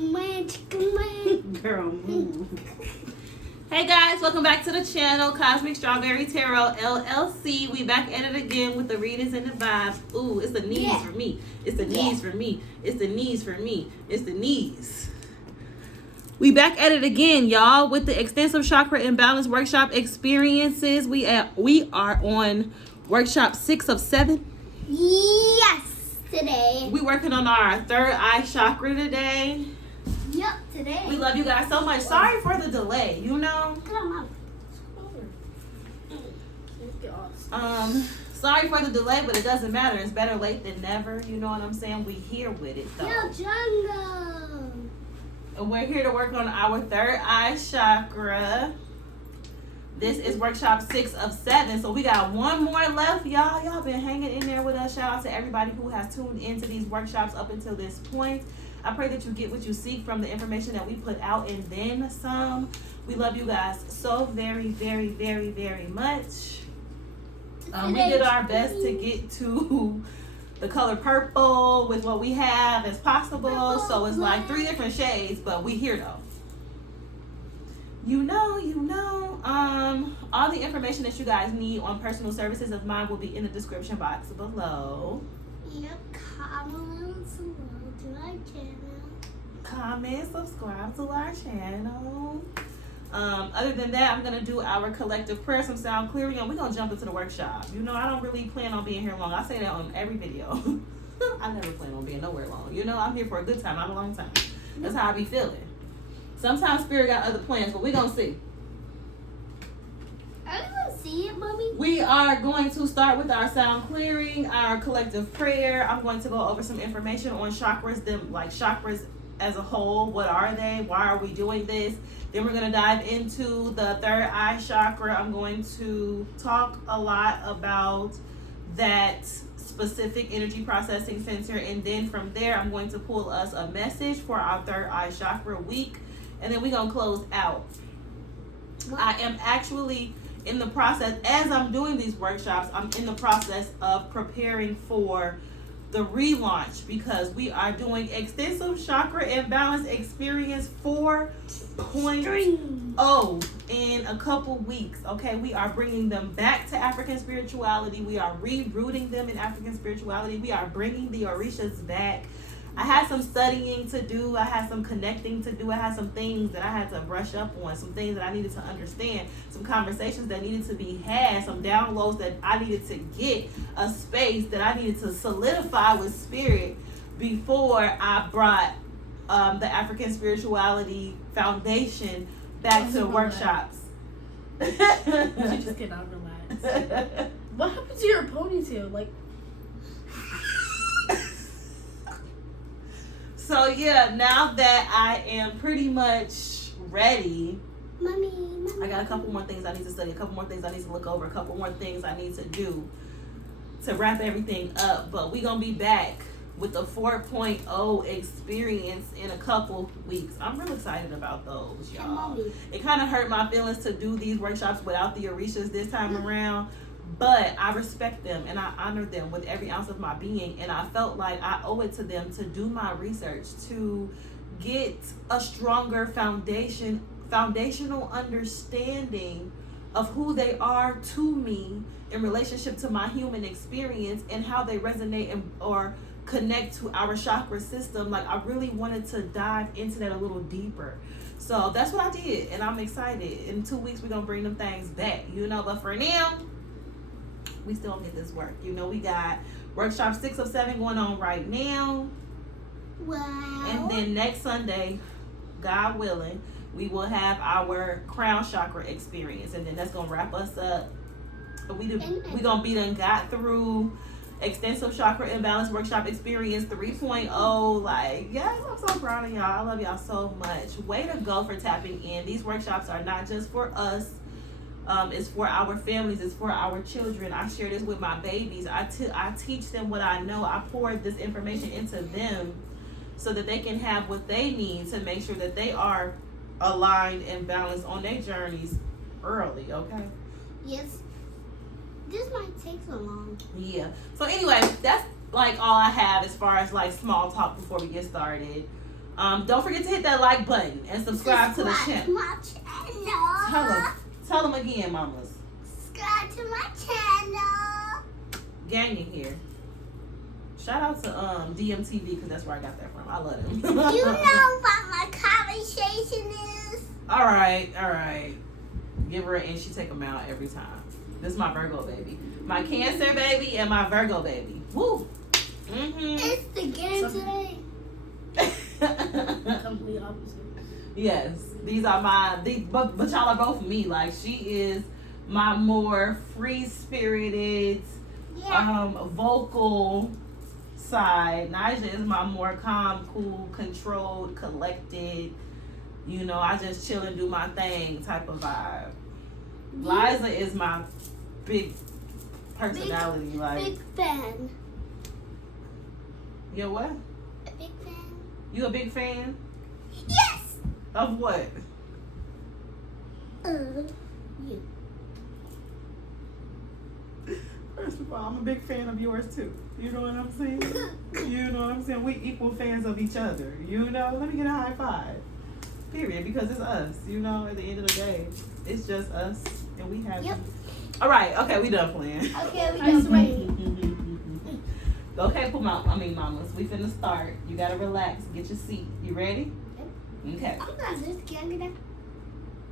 Girl, move. Hey guys, welcome back to the channel, Cosmic Strawberry Tarot LLC. We back at it again with the readings and the vibes. Ooh, it's the knees for me. It's the knees for me. It's the knees for me. It's the knees. We back at it again, y'all, with the extensive chakra imbalance workshop experiences. We are on workshop 6 of 7. Yes, today. We working on our third eye chakra today. Yep, today. We love you guys so much. Sorry for the delay, you know. Sorry for the delay, but it doesn't matter. It's better late than never. You know what I'm saying? We here with it though. No jungle. And we're here to work on our third eye chakra. This is workshop 6 of 7. So we got one more left, y'all. Y'all been hanging in there with us. Shout out to everybody who has tuned into these workshops up until this point. I pray that you get what you seek from the information that we put out and then some. We love you guys so very, very, very, very much. We did our best to get to the color purple with what we have as possible. So it's like 3 different shades, but we here though. You know. All the information that you guys need on personal services of mine will be in the description box below. Yep, Comment, subscribe to our channel. Other than that, I'm gonna do our collective prayer, some sound clearing, and we're gonna jump into the workshop. You know, I don't really plan on being here long. I say that on every video. I never plan on being nowhere long. You know, I'm here for a good time, not a long time. That's how I be feeling. Sometimes Spirit got other plans, but we're gonna see. I don't see it, Mommy. We are going to start with our sound clearing, our collective prayer. I'm going to go over some information on chakras, chakras as a whole. What are they? Why are we doing this? Then we're going to dive into the third eye chakra. I'm going to talk a lot about that specific energy processing center. And then from there, I'm going to pull us a message for our third eye chakra week. And then we're going to close out. I am actually in the process, as I'm doing these workshops, I'm in the process of preparing for the relaunch because we are doing extensive chakra imbalance experience 4.0 in a couple weeks. Okay, we are bringing them back to African spirituality. We are rerouting them in African spirituality. We are bringing the Orishas back. I had some studying to do. I had some connecting to do. I had some things that I had to brush up on, some things that I needed to understand, some conversations that needed to be had, some downloads that I needed to get, a space that I needed to solidify with Spirit before I brought the African Spirituality Foundation back to workshops. You just cannot relax. What happened to your ponytail? So yeah, now that I am pretty much ready, Mommy. I got a couple more things I need to study, a couple more things I need to look over, a couple more things I need to do to wrap everything up. But we're going to be back with the 4.0 experience in a couple weeks. I'm really excited about those, y'all. It kind of hurt my feelings to do these workshops without the Orishas this time around. But I respect them and I honor them with every ounce of my being. And I felt like I owe it to them to do my research, to get a stronger foundational understanding of who they are to me in relationship to my human experience and how they resonate or connect to our chakra system. Like, I really wanted to dive into that a little deeper. So that's what I did. And I'm excited. In 2 weeks, we're going to bring them things back, you know. But for now, we still get this work. You know, we got workshop 6 of 7 going on right now. Wow. And then next Sunday, God willing, we will have our crown chakra experience. And then that's going to wrap us up. We're going to be done got through extensive chakra imbalance workshop experience 3.0. Like, yes, I'm so proud of y'all. I love y'all so much. Way to go for tapping in. These workshops are not just for us. It's for our families. It's for our children. I share this with my babies. I teach them what I know. I pour this information into them so that they can have what they need to make sure that they are aligned and balanced on their journeys early, okay? Yes. This might take so long. Yeah. So anyway, that's like all I have as far as like small talk before we get started. Don't forget to hit that like button and subscribe to the channel. my channel. Tell them again, mamas. Subscribe to my channel. Gang in here. Shout out to DMTV because that's where I got that from. I love them. You know what my conversation is? All right. Give her an inch, she take them out every time. This is my Virgo baby. My Cancer baby and my Virgo baby. Woo. Mm-hmm. It's the game today. Complete opposite. Yes, these are but y'all are both me. Like, she is my more free-spirited, vocal side. Naija is my more calm, cool, controlled, collected. You know, I just chill and do my thing type of vibe. Liza is my big personality. Big fan. You're what? A big fan. You a big fan? Yes. Of what? You. First of all, I'm a big fan of yours too. You know what I'm saying? You know what I'm saying? We equal fans of each other. You know? Let me get a high five. Period. Because it's us. You know, at the end of the day, it's just us. And we have All right. Okay, we done playing. Okay, we done playing. Okay, mamas. We finna start. You gotta relax. Get your seat. You ready? Okay. I'm not just kidding.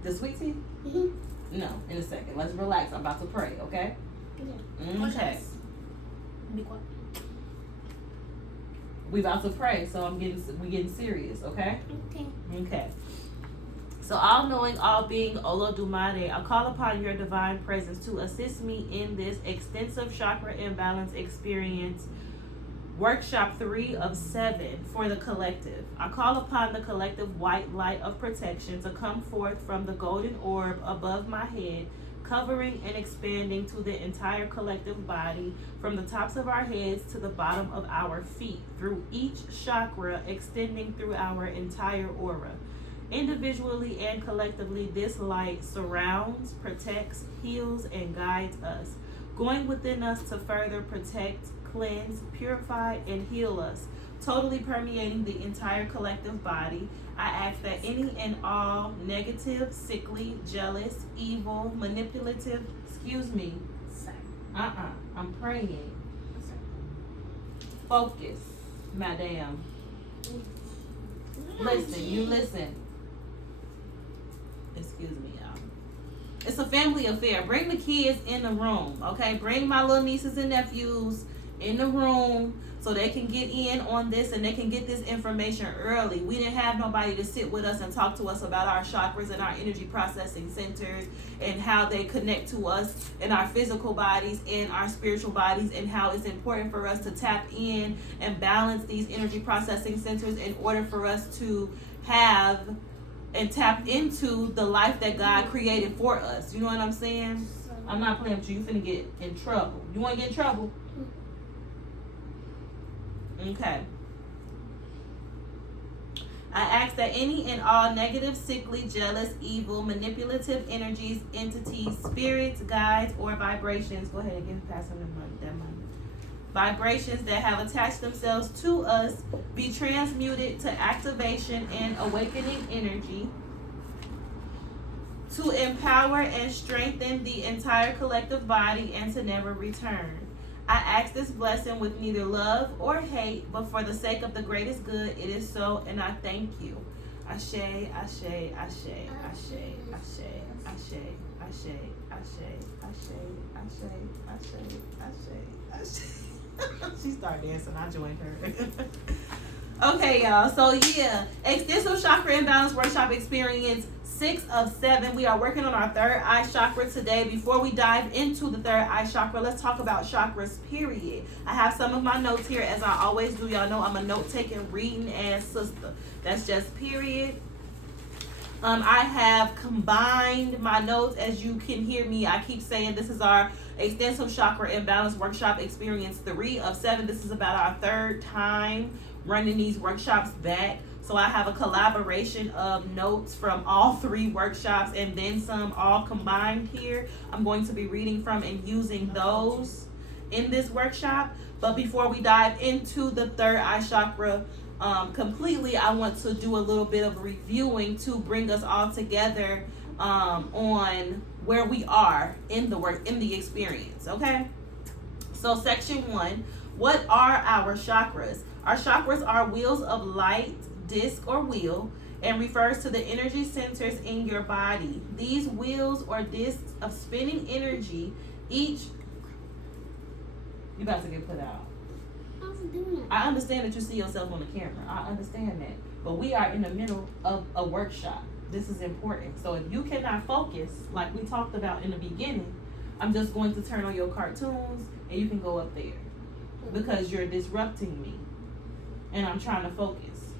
The sweet tea? Mm-hmm. No, in a second. Let's relax. I'm about to pray, okay? Okay. Be quiet. We about to pray, so we getting serious, okay? Okay. Okay. So all-knowing, all-being, Olodumare, I call upon your divine presence to assist me in this extensive chakra imbalance experience, workshop 3 of 7 for the collective. I call upon the collective white light of protection to come forth from the golden orb above my head, covering and expanding to the entire collective body, from the tops of our heads to the bottom of our feet, through each chakra, extending through our entire aura. Individually and collectively, this light surrounds, protects, heals, and guides us, going within us to further protect, cleanse, purify, and heal us, totally permeating the entire collective body. I ask that any and all negative, sickly, jealous, evil, manipulative, I'm praying. Focus, madam. Listen. Excuse me, y'all. It's a family affair. Bring the kids in the room, okay? Bring my little nieces and nephews in the room so they can get in on this and they can get this information early. We didn't have nobody to sit with us and talk to us about our chakras and our energy processing centers and how they connect to us in our physical bodies and our spiritual bodies, and how it's important for us to tap in and balance these energy processing centers in order for us to have and tap into the life that God created for us. You know what I'm saying? I'm not playing with you. You finna get in trouble. You want to get in trouble? Okay. I ask that any and all negative, sickly, jealous, evil, manipulative energies, entities, spirits, guides, or vibrations, go ahead and pass them that money. Vibrations that have attached themselves to us be transmuted to activation and awakening energy to empower and strengthen the entire collective body and to never return. I ask this blessing with neither love or hate, but for the sake of the greatest good. It is so, and I thank you. Ashe, ashe, ashe, ashe, ashe, ashe, ashe, ashe, ashe, ashe, ashe, ashe. She started dancing. I joined her. Okay, y'all. So yeah, extensive chakra imbalance workshop experience 6 of 7. We are working on our third eye chakra today. Before we dive into the third eye chakra, let's talk about chakras, period. I have some of my notes here, as I always do. Y'all know I'm a note-taking, reading ass sister. That's just period. I have combined my notes. As you can hear me, I keep saying this is our extensive chakra imbalance workshop experience 3 of 7. This is about our third time running these workshops back. So I have a collaboration of notes from all 3 workshops and then some, all combined here. I'm going to be reading from and using those in this workshop. But before we dive into the third eye chakra, completely, I want to do a little bit of reviewing to bring us all together on where we are in the work, in the experience. Okay. So section 1, what are our chakras? Our chakras are wheels of light, disc or wheel, and refers to the energy centers in your body. These wheels or discs of spinning energy, each, you about to get put out. I was doing it. I understand that you see yourself on the camera. I understand that. But we are in the middle of a workshop. This is important. So if you cannot focus, like we talked about in the beginning, I'm just going to turn on your cartoons and you can go up there. Because you're disrupting me. And I'm trying to focus.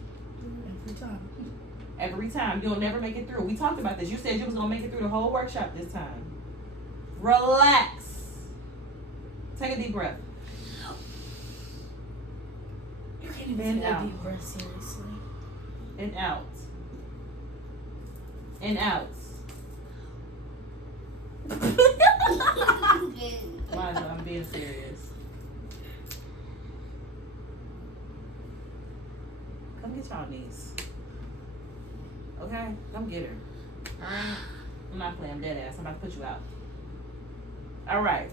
Every time. You'll never make it through. We talked about this. You said you was going to make it through the whole workshop this time. Relax. Take a deep breath. You can't even And take a out. deep breath seriously. And out. And out. I'm being serious. Come get y'all niece. Okay? Come get her. Alright? I'm not playing dead ass. I'm about to put you out. Alright.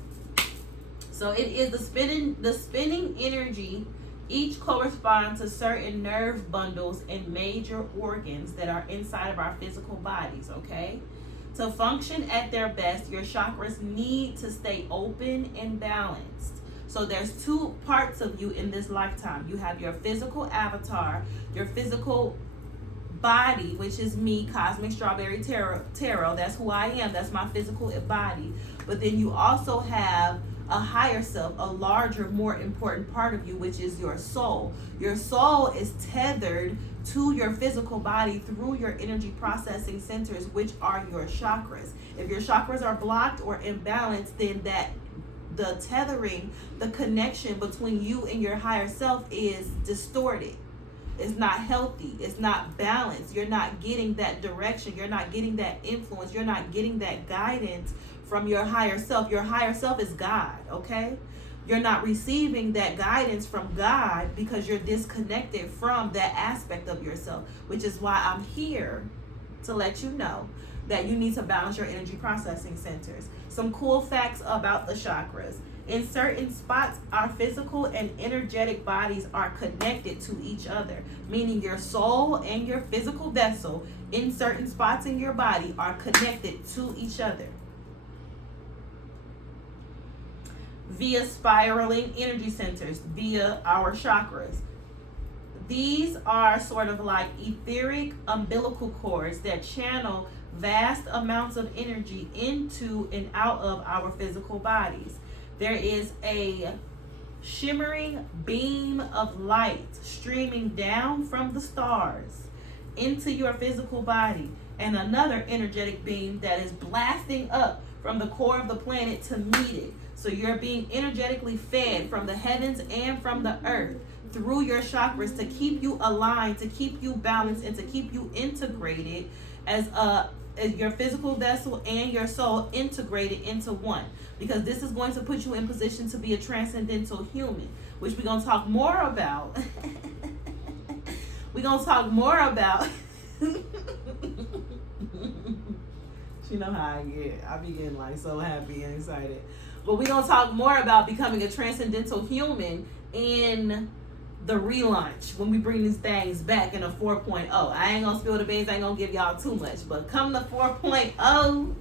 So it is the spinning energy. Each corresponds to certain nerve bundles and major organs that are inside of our physical bodies, okay? To function at their best, your chakras need to stay open and balanced. So there's two parts of you in this lifetime. You have your physical avatar, your physical body, which is me, Cosmic Strawberry Tarot. That's who I am. That's my physical body. But then you also have a higher self, a larger, more important part of you, which is your soul. Your soul is tethered to your physical body through your energy processing centers, which are your chakras. If your chakras are blocked or imbalanced, then the tethering, the connection between you and your higher self is distorted. It's not healthy. It's not balanced. You're not getting that direction. You're not getting that influence. You're not getting that guidance from your higher self. Your higher self is God, okay? You're not receiving that guidance from God because you're disconnected from that aspect of yourself, which is why I'm here to let you know that you need to balance your energy processing centers. Some cool facts about the chakras. In certain spots, our physical and energetic bodies are connected to each other, meaning your soul and your physical vessel in certain spots in your body are connected to each other via spiraling energy centers, via our chakras. These are sort of like etheric umbilical cords that channel vast amounts of energy into and out of our physical bodies. There is a shimmering beam of light streaming down from the stars into your physical body, and another energetic beam that is blasting up from the core of the planet to meet it. So you're being energetically fed from the heavens and from the earth through your chakras to keep you aligned, to keep you balanced, and to keep you integrated as your physical vessel and your soul integrated into one. Because this is going to put you in position to be a transcendental human, which we're going to talk more about. We're going to talk more about. You know how I get. I be getting like so happy and excited. But we're going to talk more about becoming a transcendental human in the relaunch when we bring these things back in a 4.0. I ain't going to spill the beans. I ain't going to give y'all too much. But come to 4.0,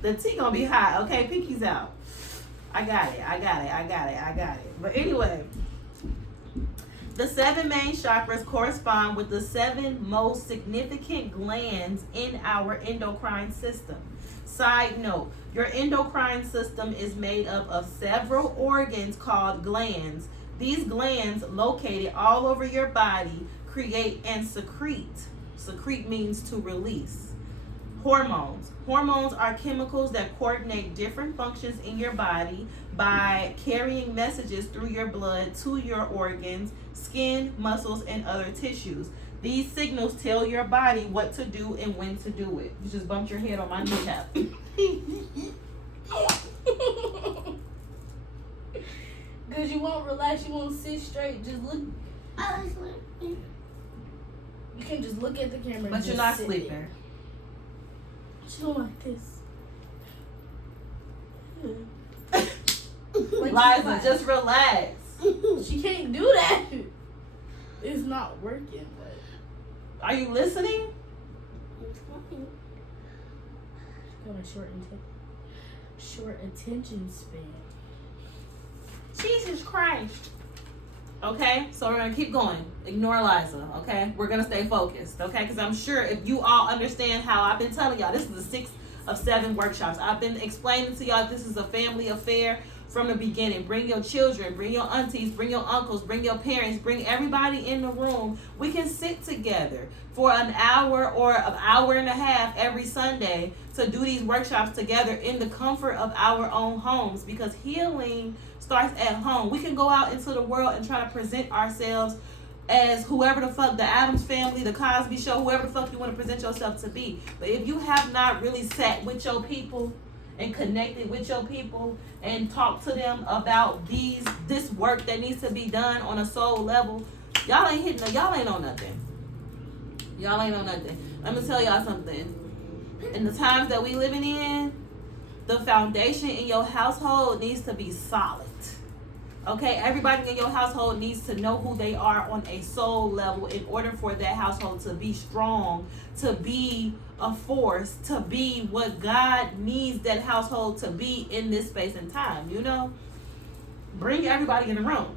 the tea going to be hot. Okay, pinkies out. I got it. But anyway, the 7 main chakras correspond with the 7 most significant glands in our endocrine system. Side note, your endocrine system is made up of several organs called glands. These glands, located all over your body, create and secrete. Secrete means to release. Hormones. Hormones are chemicals that coordinate different functions in your body by carrying messages through your blood to your organs, skin, muscles, and other tissues. These signals tell your body what to do and when to do it. You just bumped your head on my kneecap. Because you won't relax. You won't sit straight. Just look. I was sleeping. You can just look at the camera. But and you're just not sit sleeping. there. She don't like this. Like, Liza, just relax. She can't do that. It's not working. But Are you listening? got a short attention span. Jesus Christ. Okay, so we're gonna keep going. Ignore Liza, okay? We're gonna stay focused, okay? Because I'm sure if you all understand how I've been telling y'all, this is the 6th of 7 workshops. I've been explaining to y'all this is a family affair from the beginning. Bring your children, bring your aunties, bring your uncles, bring your parents, bring everybody in the room. We can sit together for an hour or an hour and a half every Sunday to do these workshops together in the comfort of our own homes, because healing starts at home. We can go out into the world and try to present ourselves as whoever the fuck, the Addams Family, the Cosby Show, whoever the fuck you want to present yourself to be. But if you have not really sat with your people and connected with your people and talked to them about this work that needs to be done on a soul level, y'all ain't on nothing. Y'all ain't on nothing. Let me tell y'all something. In the times that we living in, the foundation in your household needs to be solid. Okay, everybody in your household needs to know who they are on a soul level in order for that household to be strong, to be a force, to be what God needs that household to be in this space and time, you know? Bring everybody in the room.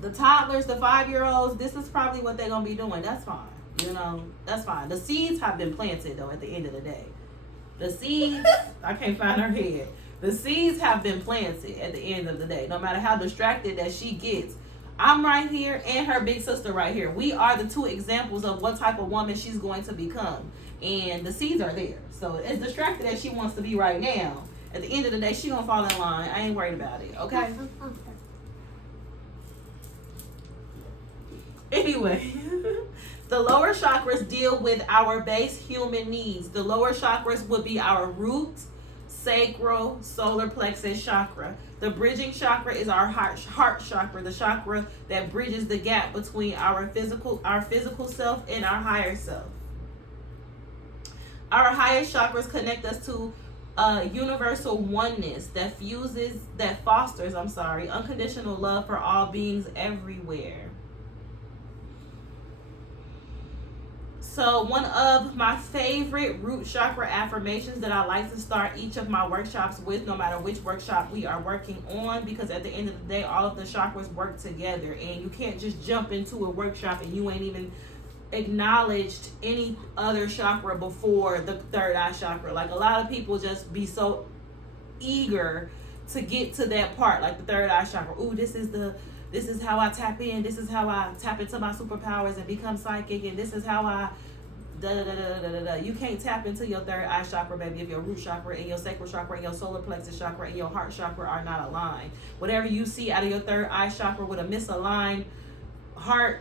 The toddlers, the 5-year-olds, this is probably what they're going to be doing. That's fine, you know? That's fine. The seeds have been planted, though, at the end of the day. The seeds, I can't find her head. The seeds have been planted at the end of the day. No matter how distracted that she gets, I'm right here and her big sister right here. We are the 2 examples of what type of woman she's going to become. And the seeds are there. So as distracted as she wants to be right now, at the end of the day, she gonna fall in line. I ain't worried about it, okay? Anyway, the lower chakras deal with our base human needs. The lower chakras would be our root, sacral, solar plexus chakra. The bridging chakra is our heart chakra, the chakra that bridges the gap between our physical self and our higher self. Our highest chakras connect us to universal oneness that fosters unconditional love for all beings everywhere. So one of my favorite root chakra affirmations that I like to start each of my workshops with, no matter which workshop we are working on, because at the end of the day, all of the chakras work together, and you can't just jump into a workshop and you ain't even acknowledged any other chakra before the third eye chakra. Like, a lot of people just be so eager to get to that part, like the third eye chakra. Ooh, this is how I tap in. This is how I tap into my superpowers and become psychic. And this is how I You can't tap into your third eye chakra, baby, if your root chakra and your sacral chakra and your solar plexus chakra and your heart chakra are not aligned. Whatever you see out of your third eye chakra with a misaligned heart,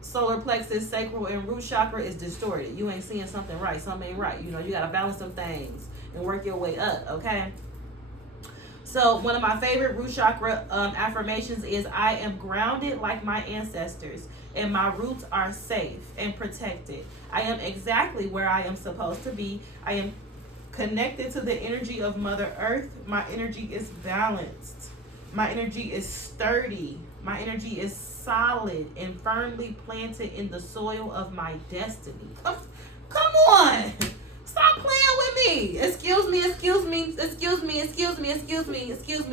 solar plexus, sacral, and root chakra is distorted. You ain't seeing something right. Something ain't right. You know, you got to balance some things and work your way up, okay? So one of my favorite root chakra affirmations is, I am grounded like my ancestors, and my roots are safe and protected. I am exactly where I am supposed to be. I am connected to the energy of Mother Earth. My energy is balanced. My energy is sturdy. My energy is solid and firmly planted in the soil of my destiny. Come on! Stop playing with me. Excuse me.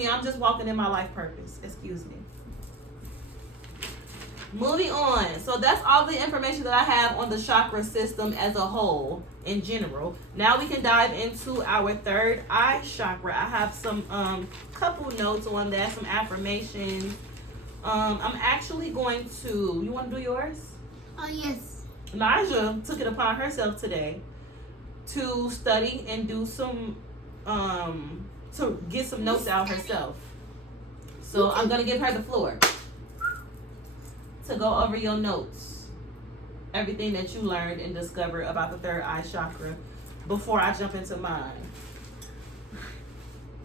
I'm just walking in my life purpose. Excuse me. Moving on. So that's all the information that I have on the chakra system as a whole in general. Now we can dive into our third eye chakra. I have some couple notes on that, some affirmations. I'm actually going to, you want to do yours? Oh, yes. Naja took it upon herself today to study and do some to get some notes out herself. So I'm gonna give her the floor to go over your notes, everything that you learned and discovered about the third eye chakra before I jump into mine.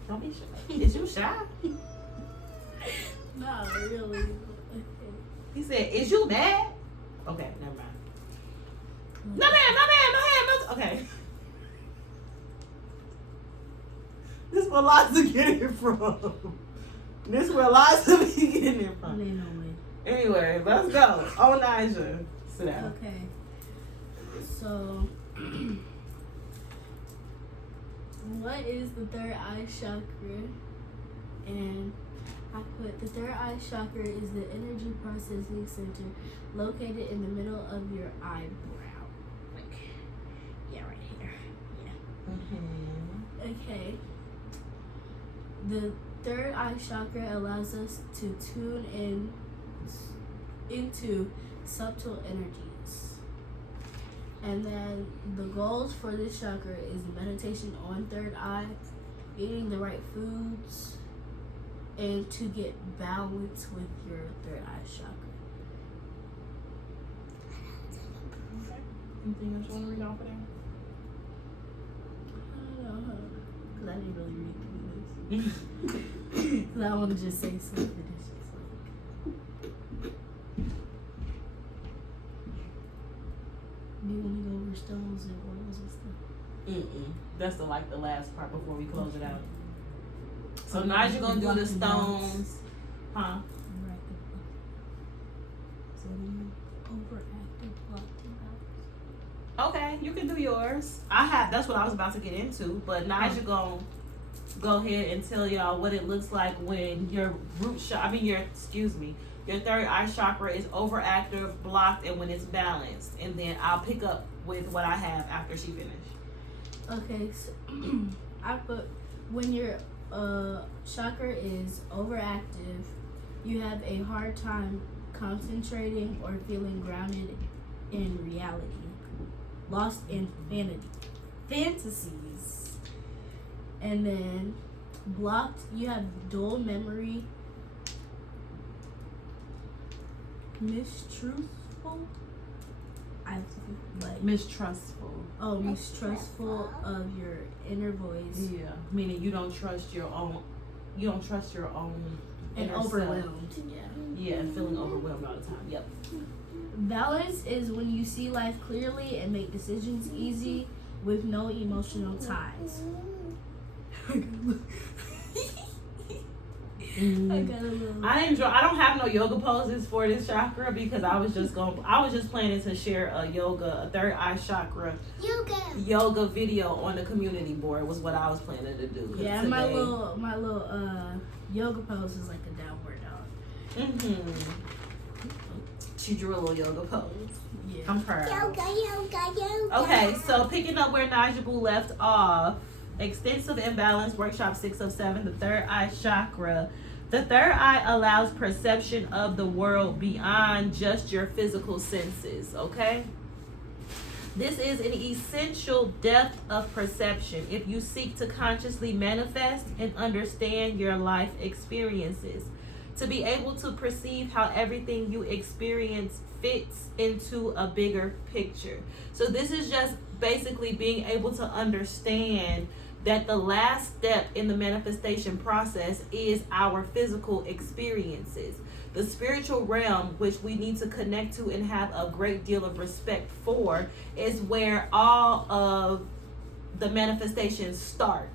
Don't be shy. Is you shy? Not really. Okay. He said, "Is you mad?" Okay, never mind. No man, no. Okay. This is where Liza getting it from. This is where Liza be getting it from. Ain't no way. Anyway, let's go. Oh, Nija. Sit down. Okay. So, what is the third eye chakra? And I put the third eye chakra is the energy processing center located in the middle of your eyebrow. Like, yeah, right here. Yeah. Mm-hmm. Okay. The third eye chakra allows us to tune into subtle energies. And then the goals for this chakra is meditation on third eye, eating the right foods, and to get balance with your third eye chakra. Anything else you want to read off of there? I don't know, because I didn't really read through this. Because I want to just say something. It's just like, do you want to go over stones and oils and stuff? That's the last part before we close it out. So Okay. now you're gonna do the Blocking blocks. stones, huh? So overactive blocking out. Okay, you can do yours. That's what I was about to get into, but now you're gonna go ahead and tell y'all what it looks like when your your third eye chakra is overactive, blocked, and when it's balanced. And then I'll pick up with what I have after she finished. Okay, so I put when your chakra is overactive, you have a hard time concentrating or feeling grounded in reality, lost in fantasies. And then blocked, you have dull memory, mistrustful. Mistrustful. Mistrustful of your inner voice. Yeah, meaning you don't trust your own. You don't trust your own. And inner self. overwhelmed. Yeah. Yeah, feeling overwhelmed all the time. Yep. Balance is when you see life clearly and make decisions easy with no emotional ties. I got a little. I don't have no yoga poses for this chakra because I was just planning to share a third eye chakra yoga video on the community board was what I was planning to do. Yeah, today, my little yoga pose is like a downward dog. She drew a little yoga pose. Yeah. I'm proud. Yoga. Okay, so picking up where Nija Boo left off, extensive imbalance workshop 6 of 7, the third eye chakra. The third eye allows perception of the world beyond just your physical senses, okay? This is an essential depth of perception if you seek to consciously manifest and understand your life experiences. To be able to perceive how everything you experience fits into a bigger picture. So this is just basically being able to understand that the last step in the manifestation process is our physical experiences. The spiritual realm, which we need to connect to and have a great deal of respect for, is where all of the manifestations start.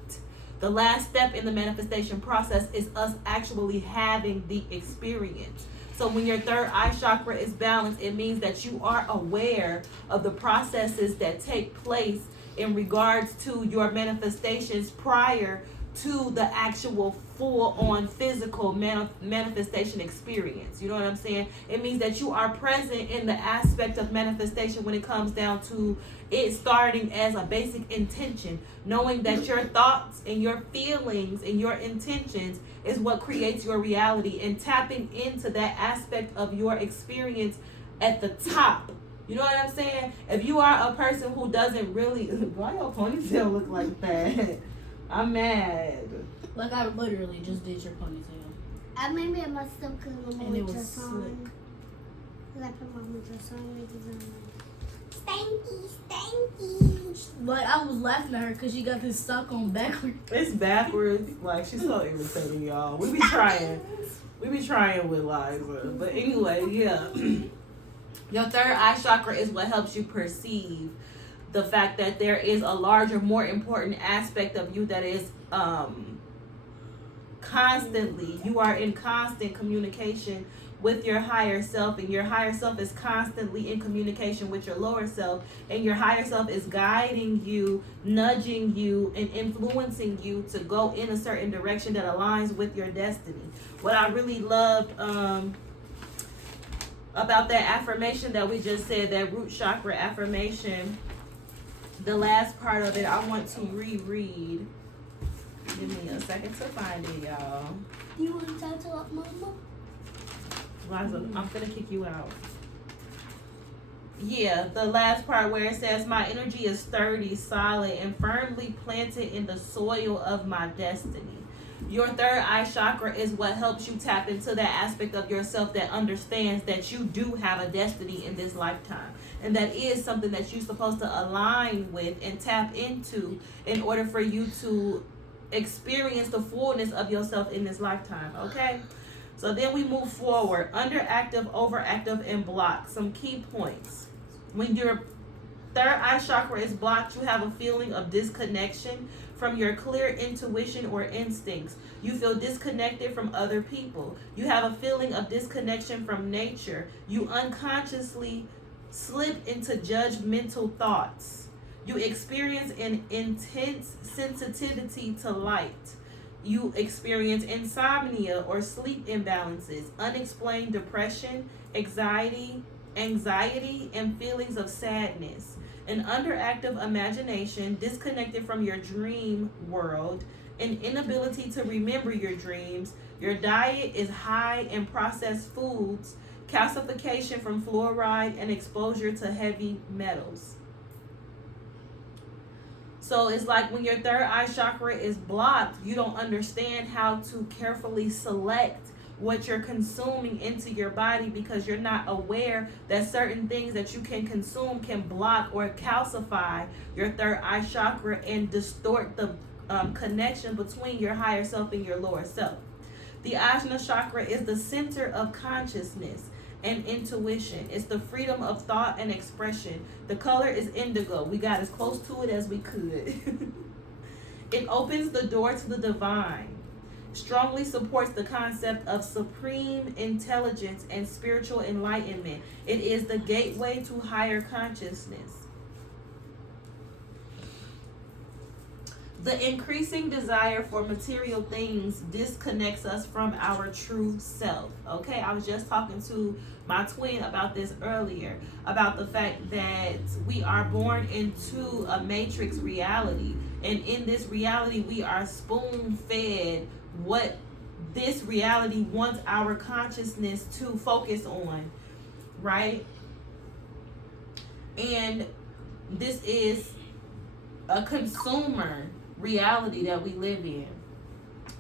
The last step in the manifestation process is us actually having the experience. So when your third eye chakra is balanced, it means that you are aware of the processes that take place in regards to your manifestations prior to the actual full-on physical manifestation experience. You know what I'm saying? It means that you are present in the aspect of manifestation when it comes down to it starting as a basic intention, knowing that your thoughts and your feelings and your intentions is what creates your reality, and tapping into that aspect of your experience at the top. You know what I'm saying? If you are a person who doesn't really... Why your ponytail look like that? I'm mad. Like I literally just did your ponytail. Maybe I must have because my And it mom was just slick. on. Because I put my mom just on. Maybe stanky. Like I was laughing at her because she got this sock on backwards. It's backwards. Like, she's so irritating, y'all. We be trying. We be trying with Liza. But anyway, yeah. Your third eye chakra is what helps you perceive the fact that there is a larger, more important aspect of you that is constantly, you are in constant communication with your higher self, and your higher self is constantly in communication with your lower self, and your higher self is guiding you, nudging you, and influencing you to go in a certain direction that aligns with your destiny. What I really loved about that affirmation that we just said, that root chakra affirmation, the last part of it, I want to reread. Give me a second to find it, y'all. Do you want to talk to Mama? Liza, I'm gonna kick you out. Yeah, the last part where it says, my energy is sturdy, solid, and firmly planted in the soil of my destiny. Your third eye chakra is what helps you tap into that aspect of yourself that understands that you do have a destiny in this lifetime. And that is something that you're supposed to align with and tap into in order for you to experience the fullness of yourself in this lifetime, okay? So then we move forward. Underactive, overactive, and blocked. Some key points. When your third eye chakra is blocked, you have a feeling of disconnection from your clear intuition or instincts. You feel disconnected from other people. You have a feeling of disconnection from nature. You unconsciously slip into judgmental thoughts. You experience an intense sensitivity to light. You experience insomnia or sleep imbalances, unexplained depression, anxiety, and feelings of sadness. An underactive imagination, disconnected from your dream world, an inability to remember your dreams. Your diet is high in processed foods, calcification from fluoride, and exposure to heavy metals. So it's like when your third eye chakra is blocked, you don't understand how to carefully select what you're consuming into your body, because you're not aware that certain things that you can consume can block or calcify your third eye chakra and distort the connection between your higher self and your lower self. The Ajna chakra is the center of consciousness and intuition. It's the freedom of thought and expression. The color is indigo. We got as close to it as we could. It opens the door to the divine. Strongly supports the concept of supreme intelligence and spiritual enlightenment. It is the gateway to higher consciousness. The increasing desire for material things disconnects us from our true self. Okay, I was just talking to my twin about this earlier, about the fact that we are born into a matrix reality. And in this reality, we are spoon-fed what this reality wants our consciousness to focus on, right? And this is a consumer reality that we live in.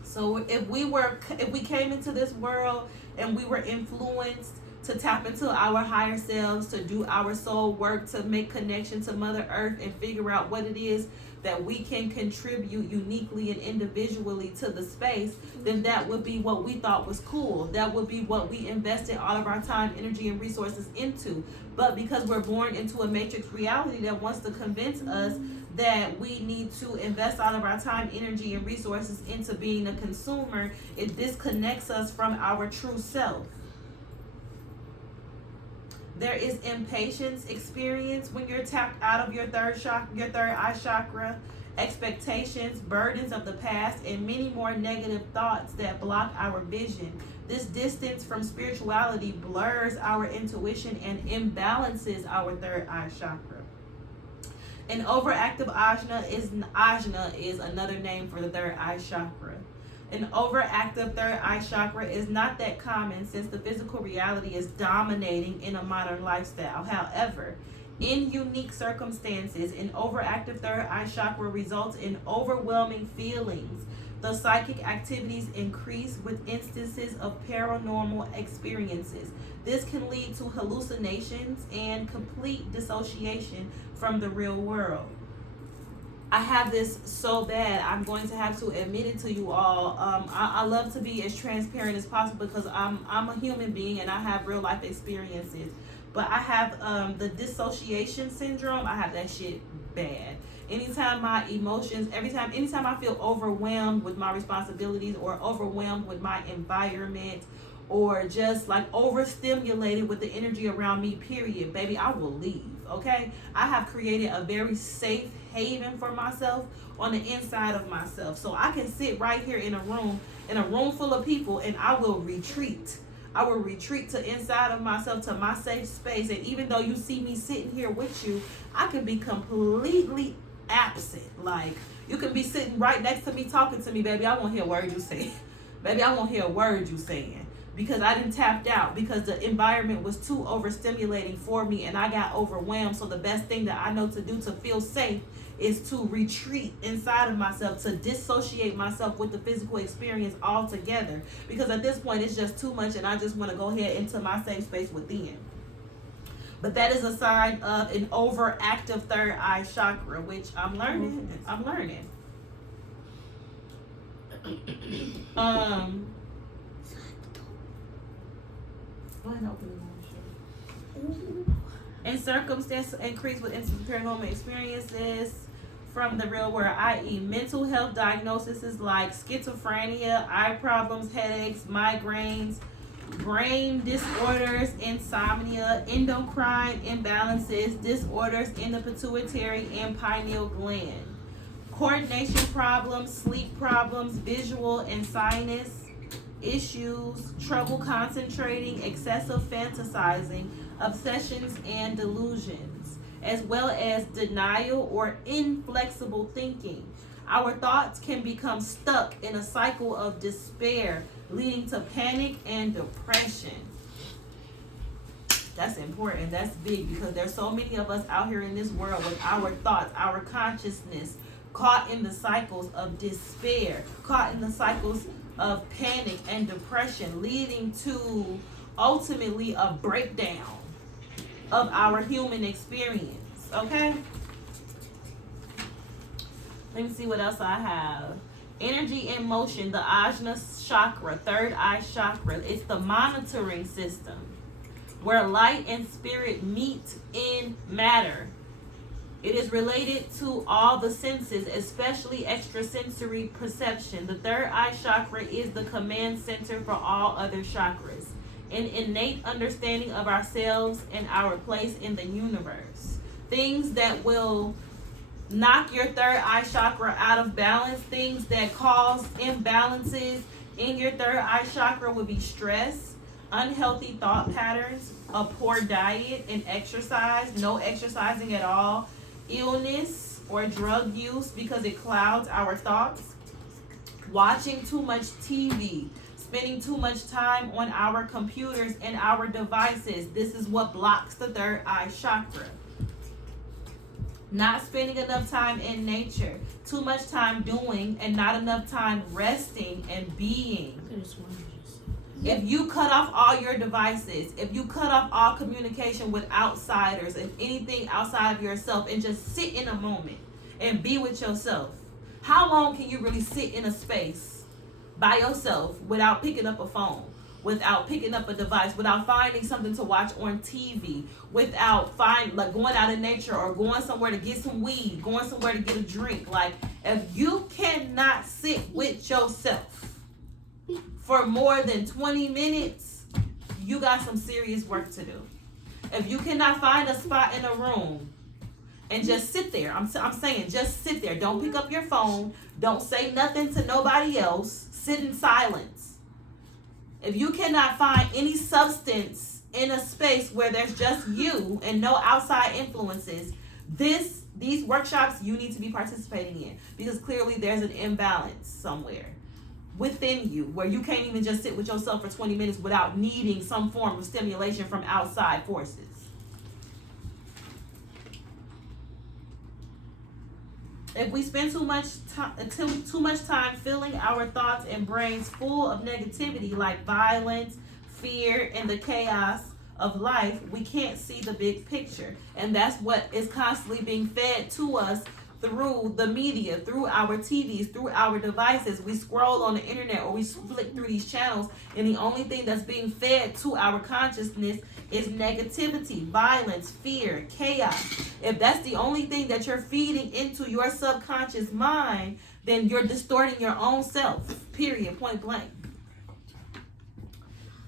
So if we came into this world and we were influenced to tap into our higher selves, to do our soul work, to make connection to Mother Earth and figure out what it is that we can contribute uniquely and individually to the space, then that would be what we thought was cool. That would be what we invested all of our time, energy, and resources into. But because we're born into a matrix reality that wants to convince us that we need to invest all of our time, energy, and resources into being a consumer, it disconnects us from our true self. There is impatience experience when you're tapped out of your third eye chakra, expectations, burdens of the past, and many more negative thoughts that block our vision. This distance from spirituality blurs our intuition and imbalances our third eye chakra. An overactive ajna is another name for the third eye chakra. An overactive third eye chakra is not that common since the physical reality is dominating in a modern lifestyle. However, in unique circumstances, an overactive third eye chakra results in overwhelming feelings. The psychic activities increase with instances of paranormal experiences. This can lead to hallucinations and complete dissociation from the real world. I have this so bad. I'm going to have to admit it to you all. I love to be as transparent as possible because I'm a human being and I have real life experiences. But I have the dissociation syndrome. I have that shit bad. Anytime my emotions, anytime I feel overwhelmed with my responsibilities or overwhelmed with my environment or just like overstimulated with the energy around me, period, baby, I will leave. Okay? I have created a very safe haven for myself on the inside of myself. So I can sit right here in a room full of people and I will retreat. I will retreat to inside of myself, to my safe space. And even though you see me sitting here with you, I can be completely absent. Like, you can be sitting right next to me talking to me, baby. I won't hear a word you say. Baby, I won't hear a word you saying. Because I didn't tapped out, because the environment was too overstimulating for me and I got overwhelmed. So the best thing that I know to do to feel safe is to retreat inside of myself, to dissociate myself with the physical experience altogether. Because at this point, it's just too much and I just want to go ahead into my safe space within. But that is a sign of an overactive third eye chakra, which I'm learning. Go ahead and open it. And circumstances increase with instant paranormal experiences from the real world, i.e. mental health diagnoses like schizophrenia, eye problems, headaches, migraines, brain disorders, insomnia, endocrine imbalances, disorders in the pituitary and pineal gland, coordination problems, sleep problems, visual and sinus issues, trouble concentrating, excessive fantasizing, obsessions and delusions, as well as denial or inflexible thinking. Our thoughts can become stuck in a cycle of despair, leading to panic and depression. That's important. That's big because there's so many of us out here in this world with our thoughts, our consciousness, caught in the cycles of despair, caught in the cycles of panic and depression, leading to ultimately a breakdown of our human experience. Okay? Let me see what else I have. Energy in motion, the Ajna chakra, third eye chakra. It's the monitoring system where light and spirit meet in matter. It is related to all the senses, especially extrasensory perception. The third eye chakra is the command center for all other chakras, an innate understanding of ourselves and our place in the universe. Things that will knock your third eye chakra out of balance, things that cause imbalances in your third eye chakra would be stress, unhealthy thought patterns, a poor diet and exercise, no exercising at all, illness or drug use because it clouds our thoughts, watching too much TV, spending too much time on our computers and our devices. This is what blocks the third eye chakra. Not spending enough time in nature, too much time doing and not enough time resting and being. If you cut off all your devices, if you cut off all communication with outsiders and anything outside of yourself and just sit in a moment and be with yourself, how long can you really sit in a space by yourself without picking up a phone, without picking up a device, without finding something to watch on TV, without going out in nature or going somewhere to get some weed, going somewhere to get a drink? Like, if you cannot sit with yourself for more than 20 minutes, you got some serious work to do. If you cannot find a spot in a room and just sit there, I'm saying just sit there. Don't pick up your phone. Don't say nothing to nobody else. Sit in silence. If you cannot find any substance in a space where there's just you and no outside influences, these workshops you need to be participating in, because clearly there's an imbalance somewhere within you where you can't even just sit with yourself for 20 minutes without needing some form of stimulation from outside forces. If we spend too much time filling our thoughts and brains full of negativity like violence, fear, and the chaos of life, we can't see the big picture. And that's what is constantly being fed to us through the media, through our TVs, through our devices. We scroll on the internet or we flick through these channels, and the only thing that's being fed to our consciousness is negativity, violence, fear, chaos. If that's the only thing that you're feeding into your subconscious mind, then you're distorting your own self, period, point blank.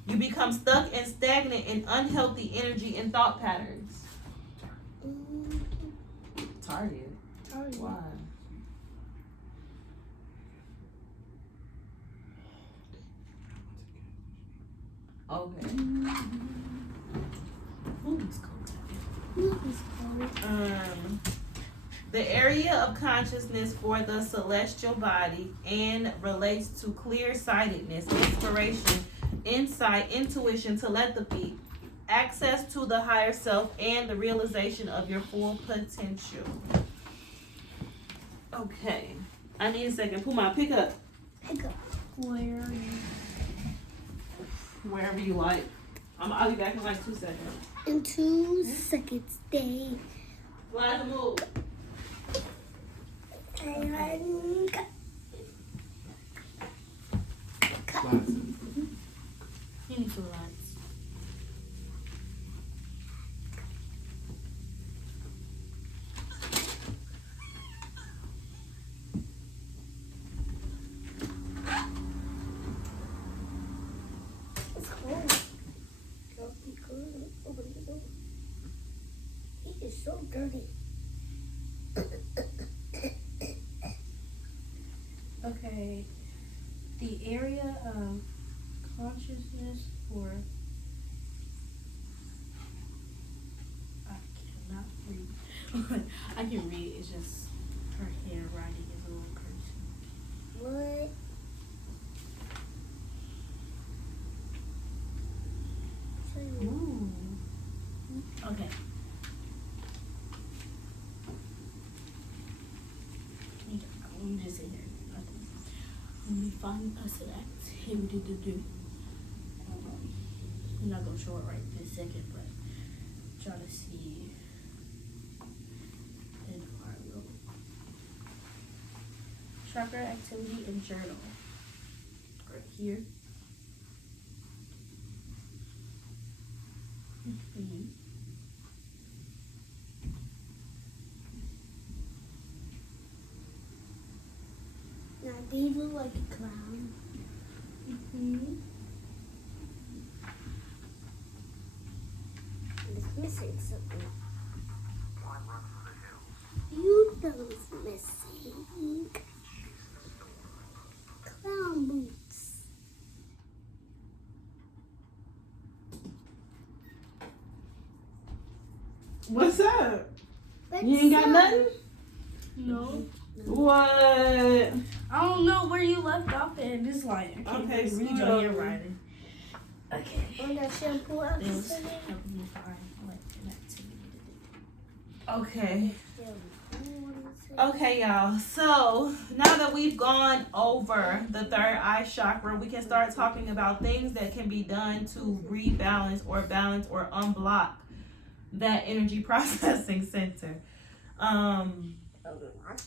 You become stuck and stagnant in unhealthy energy and thought patterns. Target. Why? Okay. The area of consciousness for the celestial body and relates to clear-sightedness, inspiration, insight, intuition, telepathy, access to the higher self, and the realization of your full potential. Okay. I need a second. Puma, pick up. Pick up. Where are you? Wherever you like. I'll be back in like 2 seconds. In 2 seconds, stay. Fly the move. You need some lights. It's cold. Don't be cold. Open the door. It is so dirty. Okay. The area of consciousness for I cannot read. I can read, it's just her handwriting is a little crazy. What? Ooh. Okay. Let me just sit here. Let me find us an activity to do. I'm not gonna show it right this second, but try to see. Chakra activity and journal. Right here. Mm-hmm. Now, do you look like a clown? Mm-hmm. It's missing something. You know it's missing. Clown boots. What's up? What's You ain't got up? nothing? No. What? I don't know where you left off at. It's like, I can't Okay, really read slow your down. handwriting. Okay. On that shampoo out It was there. helping me find like an activity to do. Okay. Okay, y'all. So now that we've gone over the third eye chakra, we can start talking about things that can be done to rebalance or balance or unblock that energy processing center.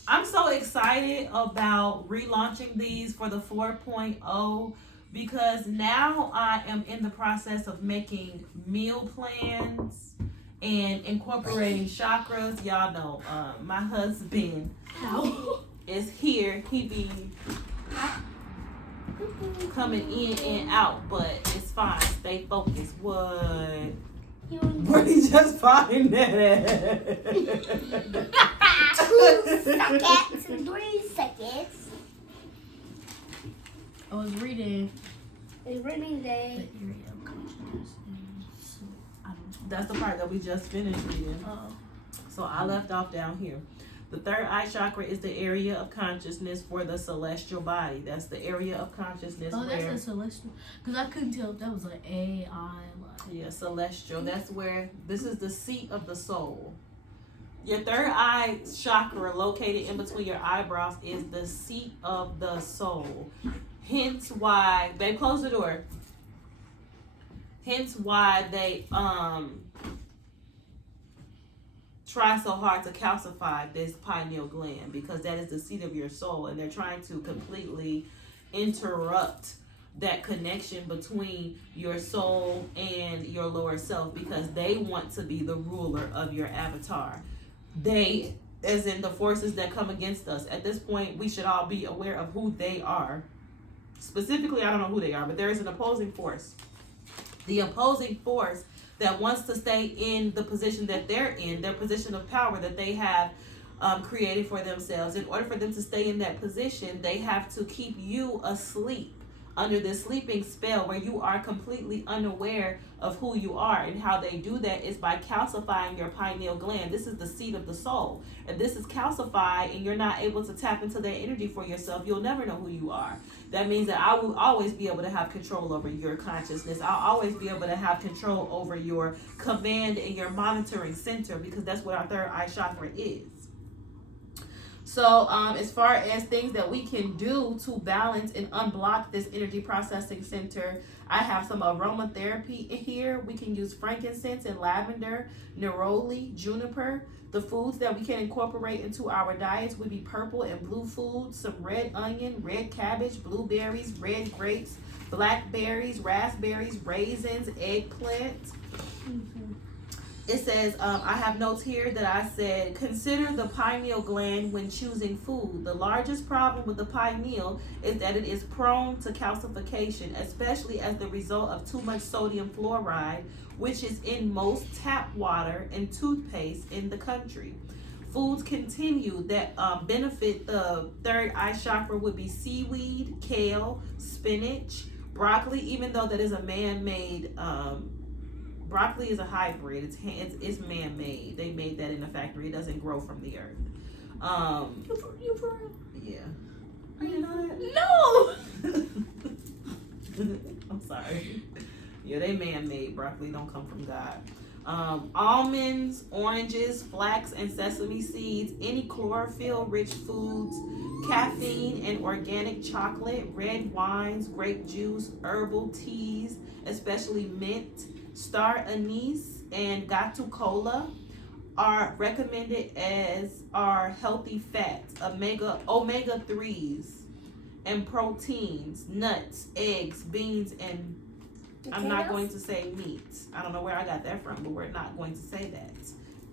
I'm so excited about relaunching these for the 4.0 because now I am in the process of making meal plans and incorporating chakras. Y'all know my husband is here. He be coming in and out, but it's fine. Stay focused. What? Where did he just find that at? 2 seconds, 3 seconds. I was reading It's raining the day. area of consciousness. And so, I don't know. That's the part that we just finished reading. Oh. So I left off down here. The third eye chakra is the area of consciousness for the celestial body. That's the area of consciousness Oh, that's where, a celestial. Because I couldn't tell if that was like A-I. yeah, celestial. That's where, this is the seat of the soul. Your third eye chakra located in between your eyebrows is the seat of the soul. Hence why, babe, close the door. Hence why they try so hard to calcify this pineal gland because that is the seat of your soul, and they're trying to completely interrupt that connection between your soul and your lower self because they want to be the ruler of your avatar. They, as in the forces that come against us. At this point, we should all be aware of who they are. Specifically, I don't know who they are, but there is an opposing force. The opposing force that wants to stay in the position that they're in, their position of power that they have created for themselves. In order for them to stay in that position, they have to keep you asleep under this sleeping spell where you are completely unaware of who you are. And how they do that is by calcifying your pineal gland. This is the seat of the soul. If this is calcified and you're not able to tap into that energy for yourself, you'll never know who you are. That means that I will always be able to have control over your consciousness. I'll always be able to have control over your command and your monitoring center, because that's what our third eye chakra is. So as far as things that we can do to balance and unblock this energy processing center, I have some aromatherapy here. We can use frankincense and lavender, neroli, juniper. The foods that we can incorporate into our diets would be purple and blue foods, some red onion, red cabbage, blueberries, red grapes, blackberries, raspberries, raisins, eggplant. It says, I have notes here that I said, consider the pineal gland when choosing food. The largest problem with the pineal is that it is prone to calcification, especially as the result of too much sodium fluoride, which is in most tap water and toothpaste in the country. Foods continue that benefit the third eye chakra would be seaweed, kale, spinach, broccoli, even though that is a man-made broccoli is a hybrid. It's man-made. They made that in a factory. It doesn't grow from the earth. You for real? Yeah. You didn't know that? No. I'm sorry. Yeah, they man-made. Broccoli don't come from God. Almonds, oranges, flax, and sesame seeds, any chlorophyll-rich foods, caffeine and organic chocolate, red wines, grape juice, herbal teas, especially mint, star anise, and gatu cola are recommended as are healthy fats, omega 3s, and proteins, nuts, eggs, beans, and I'm not going to say meat. I don't know where I got that from, but we're not going to say that.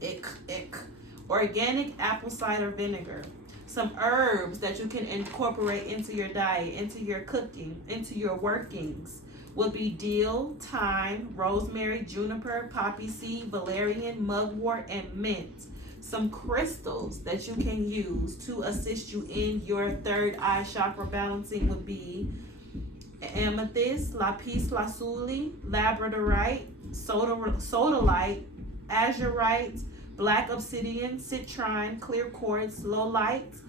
Ick. Organic apple cider vinegar. Some herbs that you can incorporate into your diet, into your cooking, into your workings would be dill, thyme, rosemary, juniper, poppy seed, valerian, mugwort, and mint. Some crystals that you can use to assist you in your third eye chakra balancing would be amethyst, lapis lazuli, labradorite, sodalite, azurite, black obsidian, citrine, clear quartz, lowlite,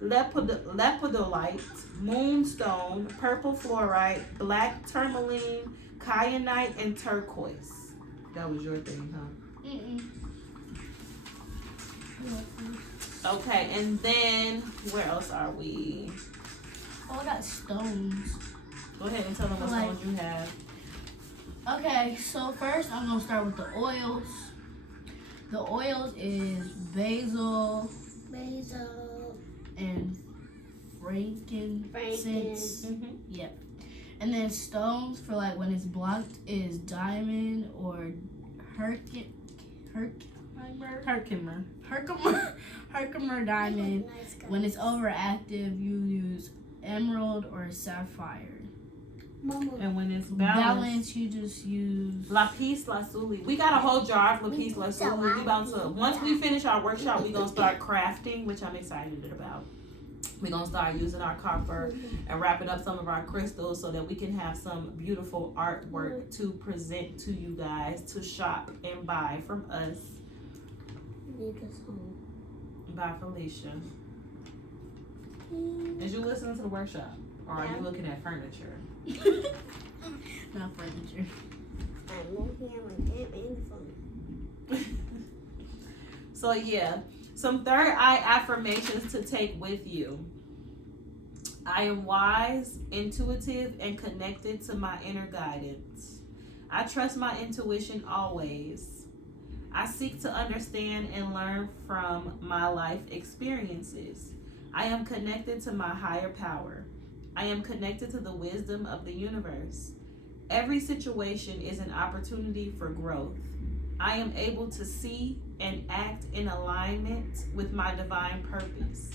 lepidolite, moonstone, purple fluorite, black tourmaline, kyanite, and turquoise. That was your thing, huh? Okay, and then where else are we? Oh, I got stones. Go ahead and tell them what stones you have. Okay, so first I'm gonna start with the oils. The oils is basil and frankincense. Yep. And then stones for like when it's blocked is diamond or Herkimer diamond. When it's overactive, you use emerald or sapphire. And when it's balanced, you just use lapis lazuli. We got a whole jar of lapis lazuli. We about to, once we finish our workshop, we're gonna start crafting, which I'm excited about. We're gonna start using our copper and wrapping up some of our crystals so that we can have some beautiful artwork to present to you guys to shop and buy from us. By Felicia. Is you listening to the workshop, or are you looking at furniture? Not furniture. I'm looking at my damn phone. So yeah, some third eye affirmations to take with you. I am wise, intuitive, and connected to my inner guidance. I trust my intuition always. I seek to understand and learn from my life experiences. I am connected to my higher power. I am connected to the wisdom of the universe. Every situation is an opportunity for growth. I am able to see and act in alignment with my divine purpose.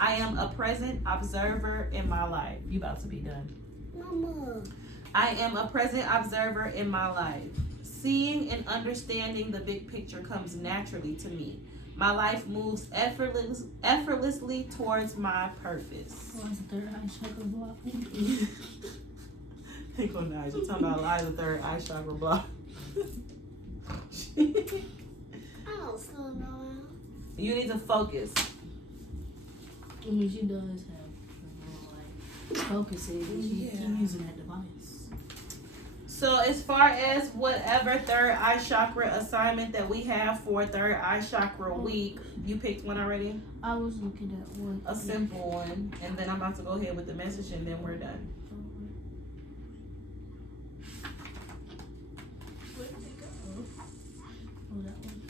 I am a present observer in my life. You about to be done. Mama. I am a present observer in my life. Seeing and understanding the big picture comes naturally to me. My life moves effortlessly towards my purpose. What's the third eye chakra block? Hey, go nice. You're talking about lie, the third eye chakra block. I don't slow down. You need to focus. I mean, she does have like focusing. She keep using that device. So as far as whatever third eye chakra assignment that we have for third eye chakra week, you picked one already? I was looking at one. A simple one. And then I'm about to go ahead with the message and then we're done. Where did it go? Oh, that one.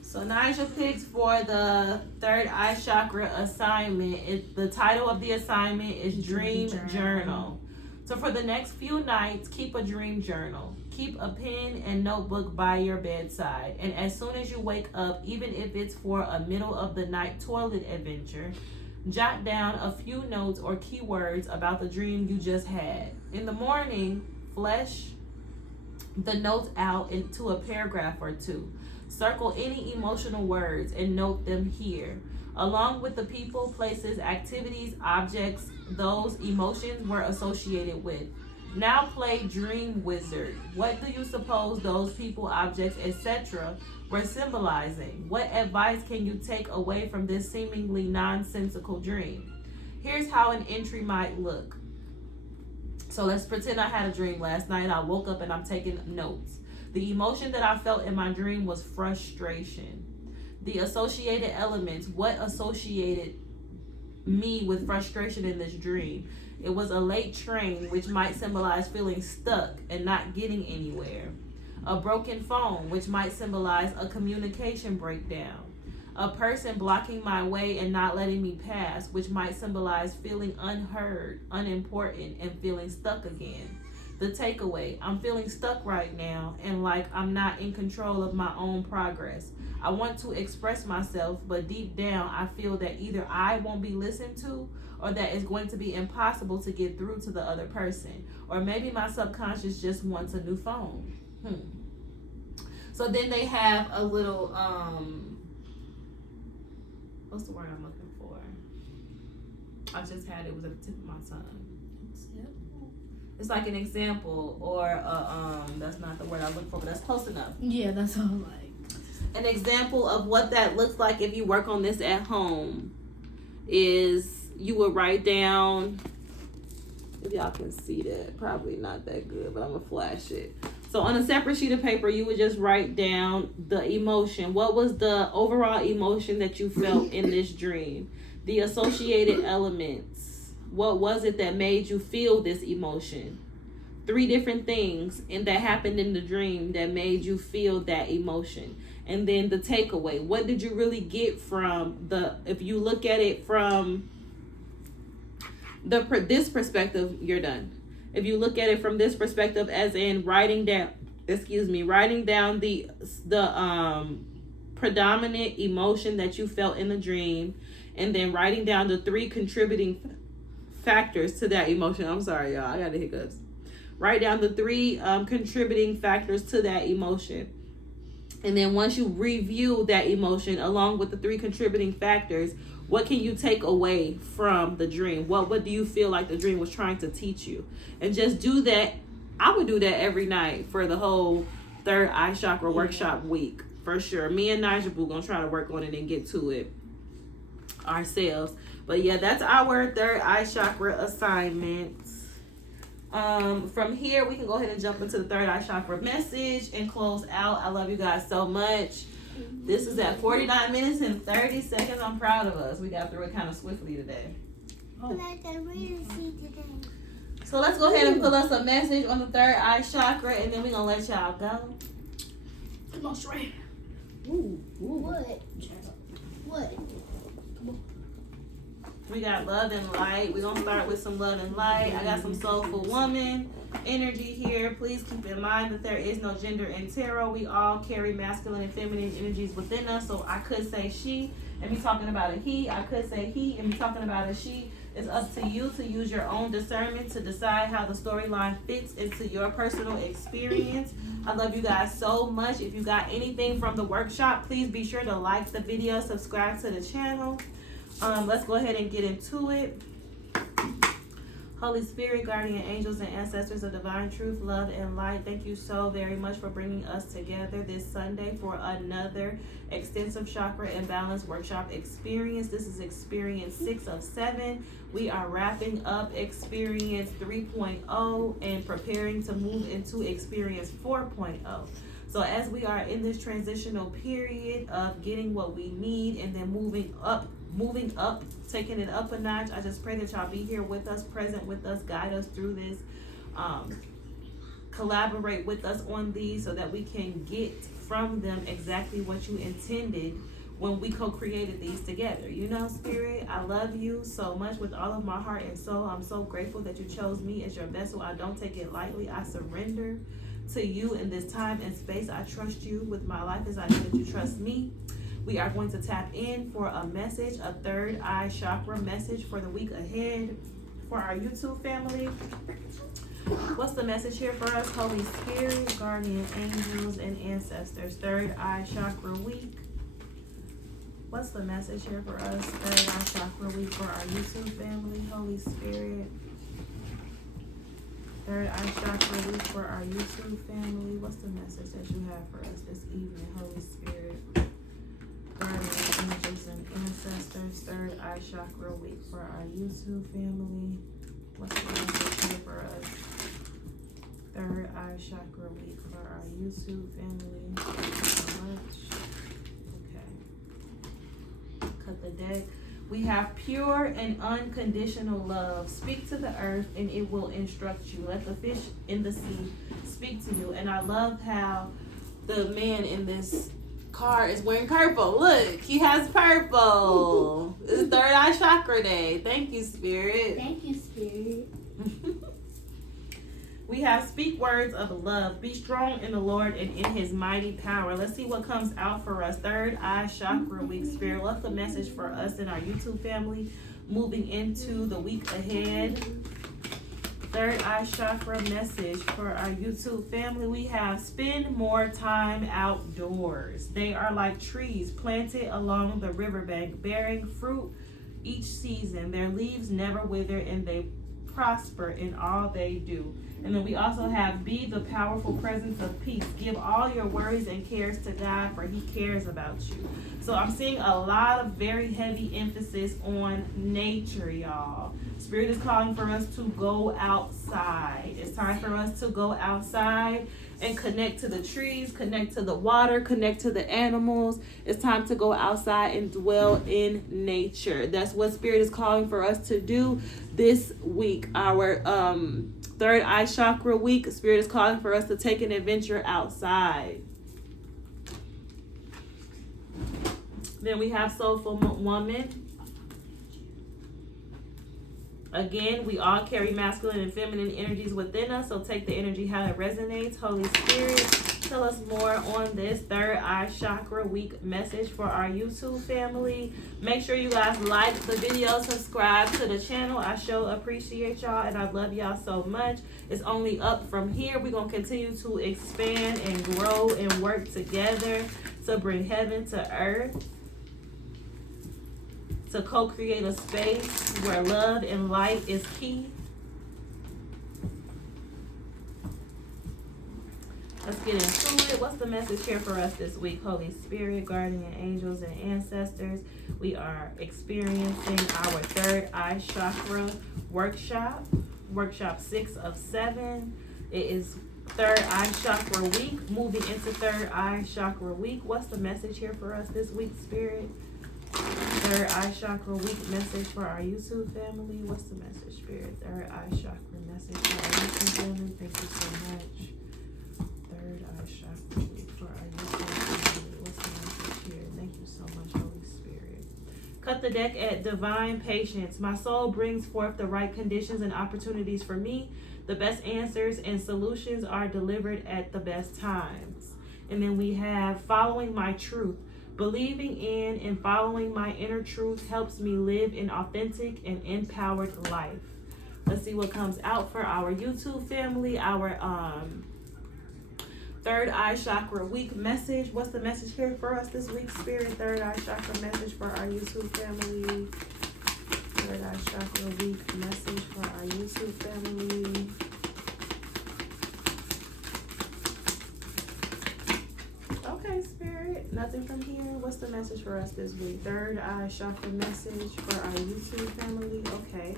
So Nigel picked for the third eye chakra assignment. The title of the assignment is Dream Journal. So for the next few nights, keep a dream journal. Keep a pen and notebook by your bedside. And as soon as you wake up, even if it's for a middle of the night toilet adventure, jot down a few notes or keywords about the dream you just had. In the morning, flesh the notes out into a paragraph or two. Circle any emotional words and note them here, along with the people, places, activities, objects those emotions were associated with. Now play Dream Wizard. What do you suppose those people, objects, etc. were symbolizing? What advice can you take away from this seemingly nonsensical dream? Here's how an entry might look. So let's pretend I had a dream last night. I woke up and I'm taking notes. The emotion that I felt in my dream was frustration. The associated elements, what associated me with frustration in this dream? It was a late train, which might symbolize feeling stuck and not getting anywhere. A broken phone, which might symbolize a communication breakdown. A person blocking my way and not letting me pass, which might symbolize feeling unheard, unimportant, and feeling stuck again. The takeaway, I'm feeling stuck right now and like I'm not in control of my own progress. I want to express myself, but deep down I feel that either I won't be listened to or that it's going to be impossible to get through to the other person. Or maybe my subconscious just wants a new phone. So then they have a little, what's the word I'm looking for? I just had it was at the tip of my tongue. It's like an example, or that's not the word I look for, but that's close enough. Yeah, that's all like. An example of what that looks like if you work on this at home is you would write down, if y'all can see that, probably not that good, but I'm gonna flash it. So on a separate sheet of paper, you would just write down the emotion. What was the overall emotion that you felt in this dream? The associated elements. What was it that made you feel this emotion? 3 different things that happened in the dream that made you feel that emotion. And then the takeaway. What did you really get from if you look at it from this perspective, you're done. If you look at it from this perspective, as in writing down the predominant emotion that you felt in the dream, and then writing down the 3 contributing factors to that emotion. I'm sorry, y'all. I got the hiccups. Write down the 3 contributing factors to that emotion. And then once you review that emotion along with the 3 contributing factors, what can you take away from the dream? What do you feel like the dream was trying to teach you? And just do that. I would do that every night for the whole third eye chakra workshop week. For sure. Me and Nigel Boo gonna try to work on it and get to it ourselves. But yeah, that's our third eye chakra assignment. From here, we can go ahead and jump into the third eye chakra message and close out. I love you guys so much. This is at 49 minutes and 30 seconds. I'm proud of us. We got through it kind of swiftly today. So let's go ahead and pull us a message on the third eye chakra, and then we're going to let y'all go. Come on, Shrey. Ooh, what? What? We got love and light. We're going to start with some love and light. I got some soulful woman energy here. Please keep in mind that there is no gender in tarot. We all carry masculine and feminine energies within us. So I could say she and be talking about a he. I could say he and be talking about a she. It's up to you to use your own discernment to decide how the storyline fits into your personal experience. I love you guys so much. If you got anything from the workshop, please be sure to like the video, subscribe to the channel. Let's go ahead and get into it. Holy Spirit, guardian angels, and ancestors of divine truth, love, and light, thank you so very much for bringing us together this Sunday for another extensive chakra and balance workshop experience. This is experience 6 of 7. We are wrapping up experience 3.0 and preparing to move into experience 4.0. So as we are in this transitional period of getting what we need and then moving up, taking it up a notch, I just pray that y'all be here with us, present with us, guide us through this, collaborate with us on these so that we can get from them exactly what you intended when we co-created these together. You know, Spirit, I love you so much with all of my heart and soul. I'm so grateful that you chose me as your vessel. I don't take it lightly. I surrender to you in this time and space. I trust you with my life as I know that you trust me. We are going to tap in for a message, a third eye chakra message for the week ahead for our YouTube family. What's the message here for us? Holy Spirit, guardian angels, and ancestors. Third eye chakra week. What's the message here for us? Third eye chakra week for our YouTube family. Holy Spirit. Third eye chakra week for our YouTube family. What's the message that you have for us this evening, Holy Spirit? Guardian angels and ancestors. Third eye chakra week for our YouTube family. What's the message here for us? Third eye chakra week for our YouTube family. Thank you so much. Okay. Cut the deck. We have pure and unconditional love. Speak to the earth and it will instruct you. Let the fish in the sea speak to you. And I love how the man in this car is wearing purple. Look, he has purple. It's third eye chakra day. Thank you, Spirit. Thank you, Spirit. We have speak words of love. Be strong in the Lord and in his mighty power. Let's see what comes out for us. Third eye chakra week, Spirit. What's the message for us in our YouTube family moving into the week ahead? Third eye chakra message for our YouTube family. We have spend more time outdoors. They are like trees planted along the riverbank, bearing fruit each season. Their leaves never wither and they prosper in all they do. And then we also have be the powerful presence of peace. Give all your worries and cares to God, for he cares about you. So I'm seeing a lot of very heavy emphasis on nature, y'all. Spirit is calling for us to go outside. It's time for us to go outside and connect to the trees, connect to the water, connect to the animals. It's time to go outside and dwell in nature. That's what Spirit is calling for us to do this week. Our third eye chakra week, Spirit is calling for us to take an adventure outside. Then we have soulful woman. Again, we all carry masculine and feminine energies within us, so take the energy how it resonates. Holy Spirit, tell us more on this third eye chakra week message for our YouTube family. Make sure you guys like the video, subscribe to the channel. I sure appreciate y'all, and I love y'all so much. It's only up from here. We're going to continue to expand and grow and work together to bring heaven to earth, to co-create a space where love and light is key. Let's get into it. What's the message here for us this week? Holy Spirit, guardian angels, and ancestors. We are experiencing our third eye chakra workshop 6 of 7. It is third eye chakra week, moving into third eye chakra week. What's the message here for us this week, Spirit? Third eye chakra week message for our YouTube family. What's the message, Spirit? Third eye chakra message for our YouTube family. Thank you so much. Third eye chakra week for our YouTube Cut the deck at divine patience. My soul brings forth the right conditions and opportunities for me. The best answers and solutions are delivered at the best times. And then we have following my truth. Believing in and following my inner truth helps me live an authentic and empowered life. Let's see what comes out for our YouTube family, our third eye chakra week message. What's the message here for us this week, Spirit? Third eye chakra message for our YouTube family. Third eye chakra week message for our YouTube family. Okay, Spirit. Nothing from here. What's the message for us this week? Third eye chakra message for our YouTube family. Okay.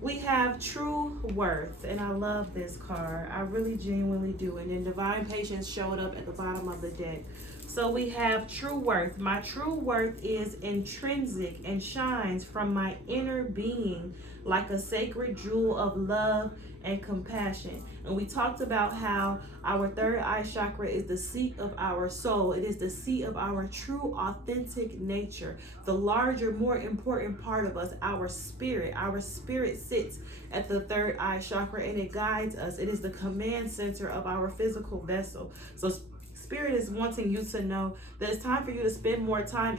We have true worth, and I love this card. I really genuinely do. And then divine patience showed up at the bottom of the deck. So we have true worth. My true worth is intrinsic and shines from my inner being like a sacred jewel of love and compassion. And we talked about how our third eye chakra is the seat of our soul. It is the seat of our true authentic nature, the larger, more important part of us, our spirit. Our spirit sits at the third eye chakra and it guides us. It is the command center of our physical vessel. So Spirit is wanting you to know that it's time for you to spend more time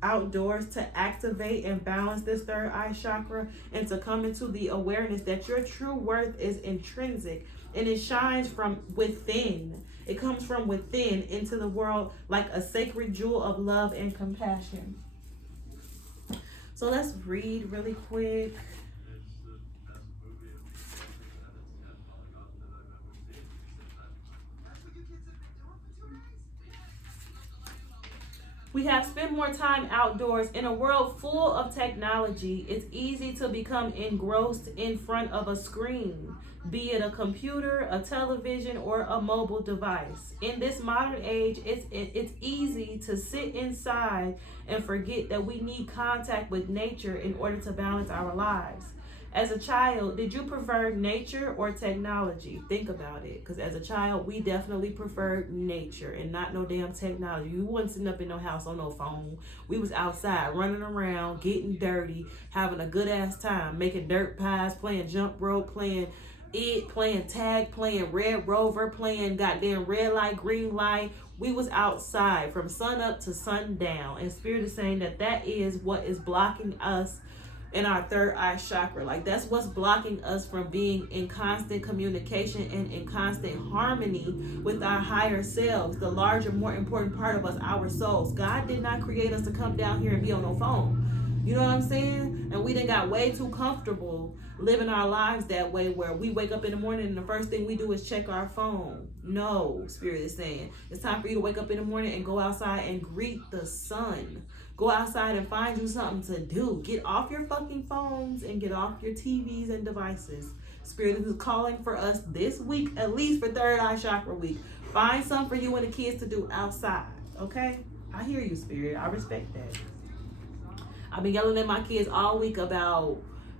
outdoors to activate and balance this third eye chakra and to come into the awareness that your true worth is intrinsic and it shines from within. It comes from within into the world like a sacred jewel of love and compassion. So let's read really quick. We have spent more time outdoors. In a world full of technology, it's easy to become engrossed in front of a screen, be it a computer, a television, or a mobile device. In this modern age, it's easy to sit inside and forget that we need contact with nature in order to balance our lives. As a child, did you prefer nature or technology? Think about it. Because as a child, we definitely preferred nature and not no damn technology. We wasn't sitting up in no house on no phone. We was outside running around, getting dirty, having a good ass time, making dirt pies, playing jump rope, playing tag, playing Red Rover, playing goddamn red light, green light. We was outside from sun up to sundown. And Spirit is saying that is what is blocking us in our third eye chakra. Like that's what's blocking us from being in constant communication and in constant harmony with our higher selves, the larger, more important part of us, our souls. God did not create us to come down here and be on no phone. You know what I'm saying? And we done got way too comfortable living our lives that way, where we wake up in the morning and the first thing we do is check our phone. No, Spirit is saying it's time for you to wake up in the morning and go outside and greet the sun. Go outside and find you something to do. Get off your fucking phones and get off your TVs and devices. Spirit is calling for us this week, at least for third eye chakra week. Find something for you and the kids to do outside, okay? I hear you, Spirit. I respect that. I've been yelling at my kids all week about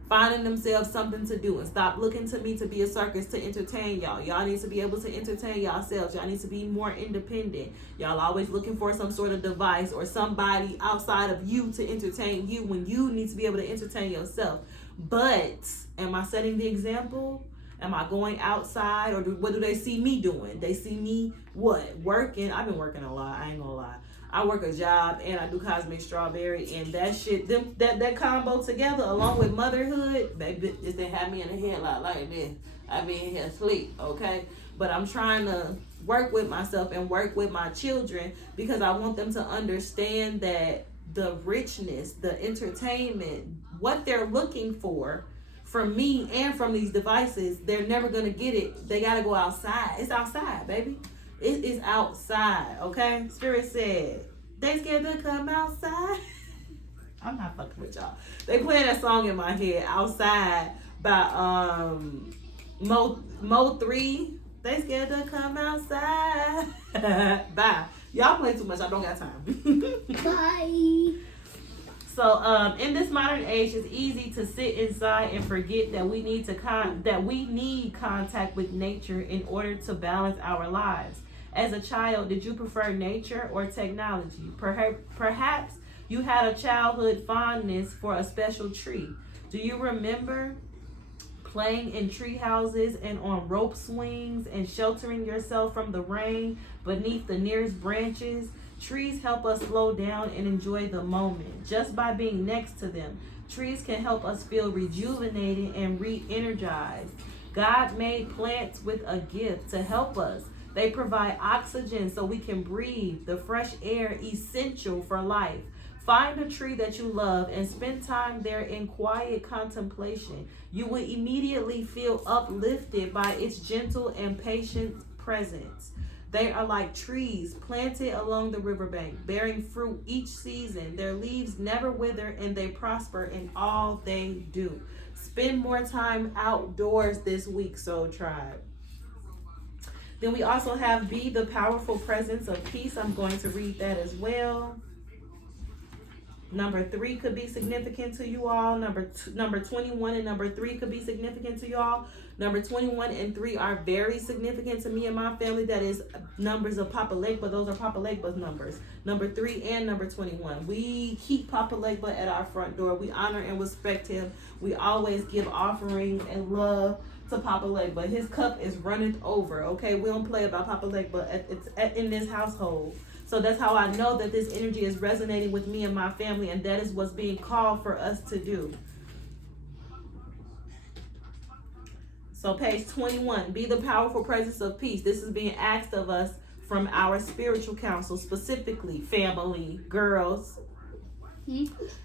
finding themselves something to do and stop looking to me to be a circus to entertain y'all. Y'all need to be able to entertain yourselves. Y'all need to be more independent. Y'all always looking for some sort of device or somebody outside of you to entertain you when you need to be able to entertain yourself. But am I setting the example? Am I going outside, or what do they see me doing? They see me what? Working. I've been working a lot. I ain't gonna lie. I work a job and I do Cosmic Strawberry, and that shit, that combo together along with motherhood, baby, just they have me in a headlock like this. I be in here asleep, okay? But I'm trying to work with myself and work with my children because I want them to understand that the richness, the entertainment, what they're looking for from me and from these devices, they're never gonna get it. They gotta go outside. It's outside, baby. It is outside, okay? Spirit said, they scared to come outside. I'm not fucking with y'all. They playing that song in my head, Outside, by Mo 3. They scared to come outside. Bye. Y'all play too much. I don't got time. Bye. So in this modern age, it's easy to sit inside and forget that we need contact with nature in order to balance our lives. As a child, did you prefer nature or technology? Perhaps You had a childhood fondness for a special tree. Do you remember playing in tree houses and on rope swings and sheltering yourself from the rain beneath the nearest branches? Trees help us slow down and enjoy the moment just by being next to them. Trees can help us feel rejuvenated and re-energized. God made plants with a gift to help us. They provide oxygen so we can breathe, the fresh air essential for life. Find a tree that you love and spend time there in quiet contemplation. You will immediately feel uplifted by its gentle and patient presence. They are like trees planted along the riverbank, bearing fruit each season. Their leaves never wither and they prosper in all they do. Spend more time outdoors this week, Soul Tribe. Then we also have Be the Powerful Presence of Peace. I'm going to read that as well. Number 3 could be significant to you all. Number 21 and number 3 could be significant to you all. Number 21 and 3 are very significant to me and my family. That is numbers of Papa Legba. Those are Papa Legba's numbers. Number 3 and number 21. We keep Papa Legba at our front door. We honor and respect him. We always give offerings and love to Papa Legba. His cup is running over. Okay, we don't play about Papa Legba in this household. So that's how I know that this energy is resonating with me and my family, and that is what's being called for us to do. So page 21, Be the Powerful Presence of Peace. This is being asked of us from our spiritual council, specifically family, girls.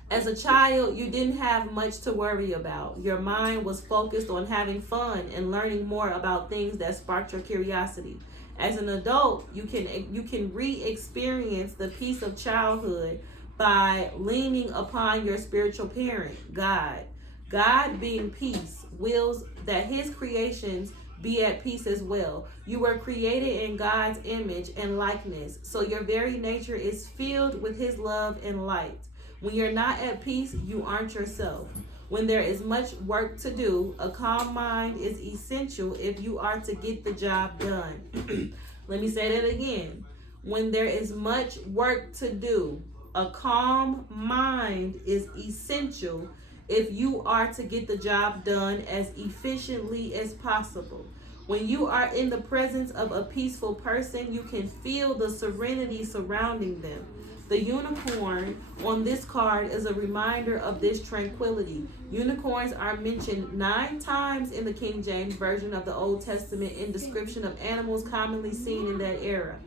As a child, you didn't have much to worry about. Your mind was focused on having fun and learning more about things that sparked your curiosity. As an adult, you can re-experience the peace of childhood by leaning upon your spiritual parent, God. God, being peace, wills that his creations be at peace as well. You were created in God's image and likeness, so your very nature is filled with his love and light. When you're not at peace, you aren't yourself. When there is much work to do, a calm mind is essential if you are to get the job done. Let me say that again. When there is much work to do, a calm mind is essential if you are to get the job done as efficiently as possible. When you are in the presence of a peaceful person, you can feel the serenity surrounding them. The unicorn on this card is a reminder of this tranquility. Unicorns are mentioned 9 times in the King James Version of the Old Testament in description of animals commonly seen in that era.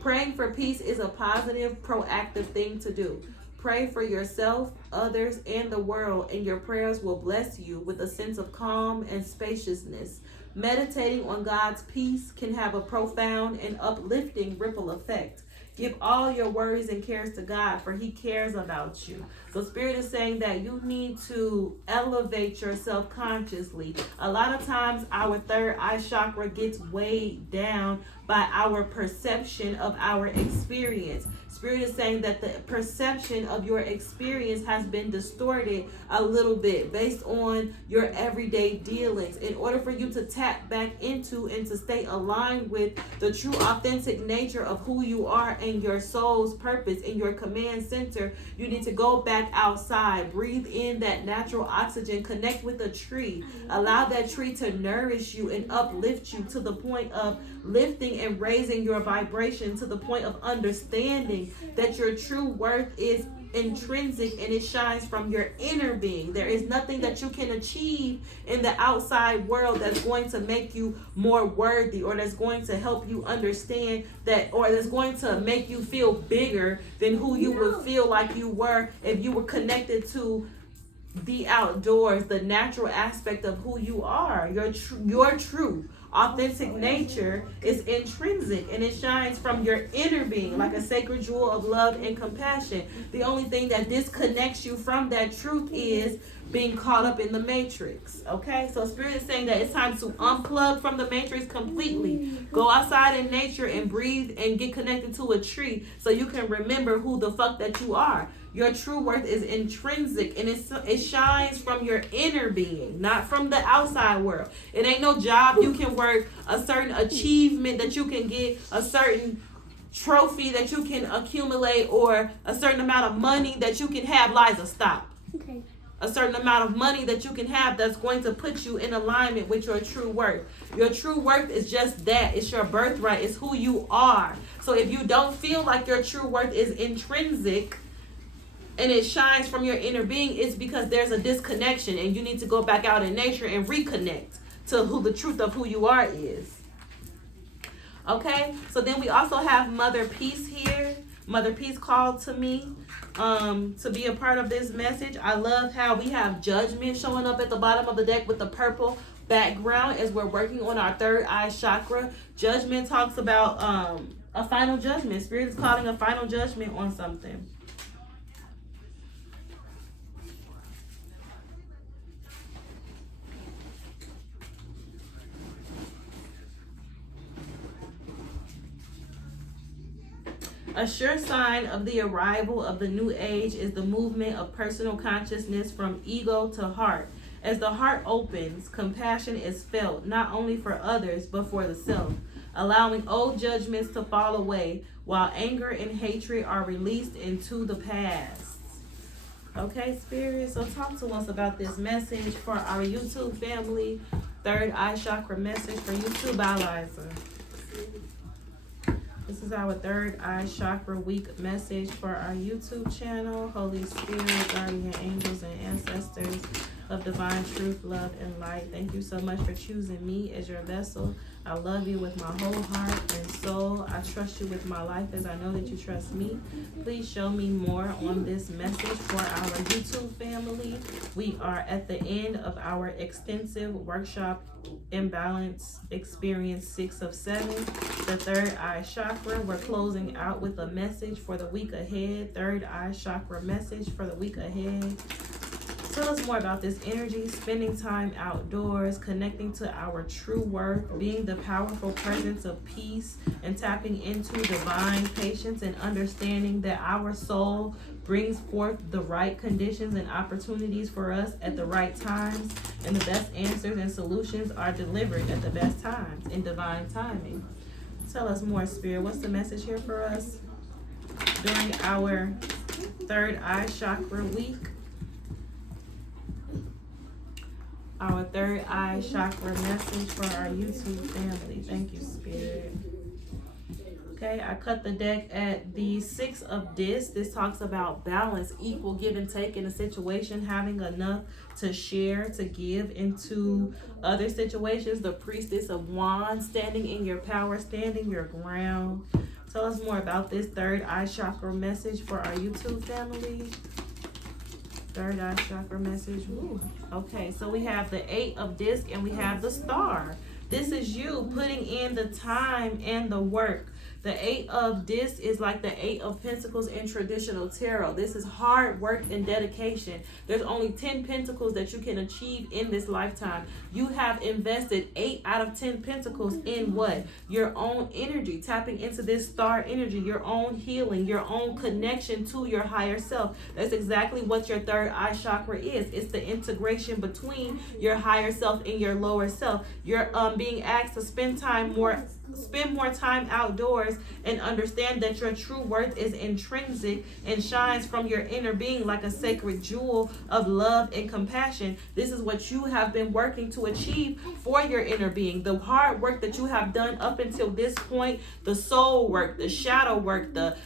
Praying for peace is a positive, proactive thing to do. Pray for yourself, others, and the world, and your prayers will bless you with a sense of calm and spaciousness. Meditating on God's peace can have a profound and uplifting ripple effect. Give all your worries and cares to God, for he cares about you. So Spirit is saying that you need to elevate yourself consciously. A lot of times our third eye chakra gets weighed down by our perception of our experience. Spirit is saying that the perception of your experience has been distorted a little bit based on your everyday dealings. In order for you to tap back into and to stay aligned with the true authentic nature of who you are and your soul's purpose in your command center, you need to go back outside, breathe in that natural oxygen, connect with a tree, allow that tree to nourish you and uplift you to the point of lifting and raising your vibration to the point of understanding that your true worth is intrinsic and it shines from your inner being. There is nothing that you can achieve in the outside world that's going to make you more worthy, or that's going to help you understand that, or that's going to make you feel bigger than who you would feel like you were if you were connected to the outdoors, the natural aspect of who you are. Your true authentic nature is intrinsic and it shines from your inner being like a sacred jewel of love and compassion. The only thing that disconnects you from that truth is being caught up in the matrix. Okay, so Spirit is saying that it's time to unplug from the matrix completely. Go outside in nature and breathe and get connected to a tree so you can remember who the fuck that you are. Your true worth is intrinsic and it shines from your inner being, not from the outside world. It ain't no job you can work, a certain achievement that you can get, a certain trophy that you can accumulate or a certain amount of money that you can have. Liza, stop. Okay. A certain amount of money that you can have that's going to put you in alignment with your true worth. Your true worth is just that. It's your birthright. It's who you are. So if you don't feel like your true worth is intrinsic and it shines from your inner being, it's because there's a disconnection and you need to go back out in nature and reconnect to who the truth of who you are is. Okay, so then we also have Mother Peace here. Mother Peace called to me to be a part of this message. I love how we have Judgment showing up at the bottom of the deck with the purple background as we're working on our third eye chakra. Judgment talks about a final judgment. Spirit is calling a final judgment on something. A sure sign of the arrival of the new age is the movement of personal consciousness from ego to heart. As the heart opens, compassion is felt not only for others but for the self, allowing old judgments to fall away while anger and hatred are released into the past. Okay, Spirit, so talk to us about this message for our YouTube family. Third eye chakra message for YouTube by Liza. This is our third eye chakra week message for our YouTube channel. Holy Spirit, guardian angels, and ancestors of divine truth, love, and light. Thank you so much for choosing me as your vessel. I love you with my whole heart and soul. I trust you with my life as I know that you trust me. Please show me more on this message for our YouTube family. We are at the end of our extensive workshop imbalance experience 6 of 7, the third eye chakra. We're closing out with a message for the week ahead. Third eye chakra message for the week ahead. Tell us more about this energy, spending time outdoors, connecting to our true worth, being the powerful presence of peace, and tapping into divine patience and understanding that our soul brings forth the right conditions and opportunities for us at the right times, and the best answers and solutions are delivered at the best times in divine timing. Tell us more, Spirit. What's the message here for us during our third eye chakra week? Our third eye chakra message for our YouTube family. Thank you, Spirit. Okay, I cut the deck at the 6 of Discs. This talks about balance, equal give and take in a situation, having enough to share, to give into other situations. The Priestess of Wands, standing in your power, standing your ground. Tell us more about this third eye chakra message for our YouTube family. Third eye chakra message. Ooh. Okay, so we have the 8 of Discs and we have the Star. This is you putting in the time and the work. The 8 of Discs is like the 8 of Pentacles in traditional tarot. This is hard work and dedication. There's only 10 pentacles that you can achieve in this lifetime. You have invested 8 out of 10 pentacles in what? Your own energy, tapping into this star energy, your own healing, your own connection to your higher self. That's exactly what your third eye chakra is. It's the integration between your higher self and your lower self. You're being asked to spend more time outdoors and understand that your true worth is intrinsic and shines from your inner being like a sacred jewel of love and compassion. This is what you have been working to achieve for your inner being. The hard work that you have done up until this point, the soul work, the shadow work, the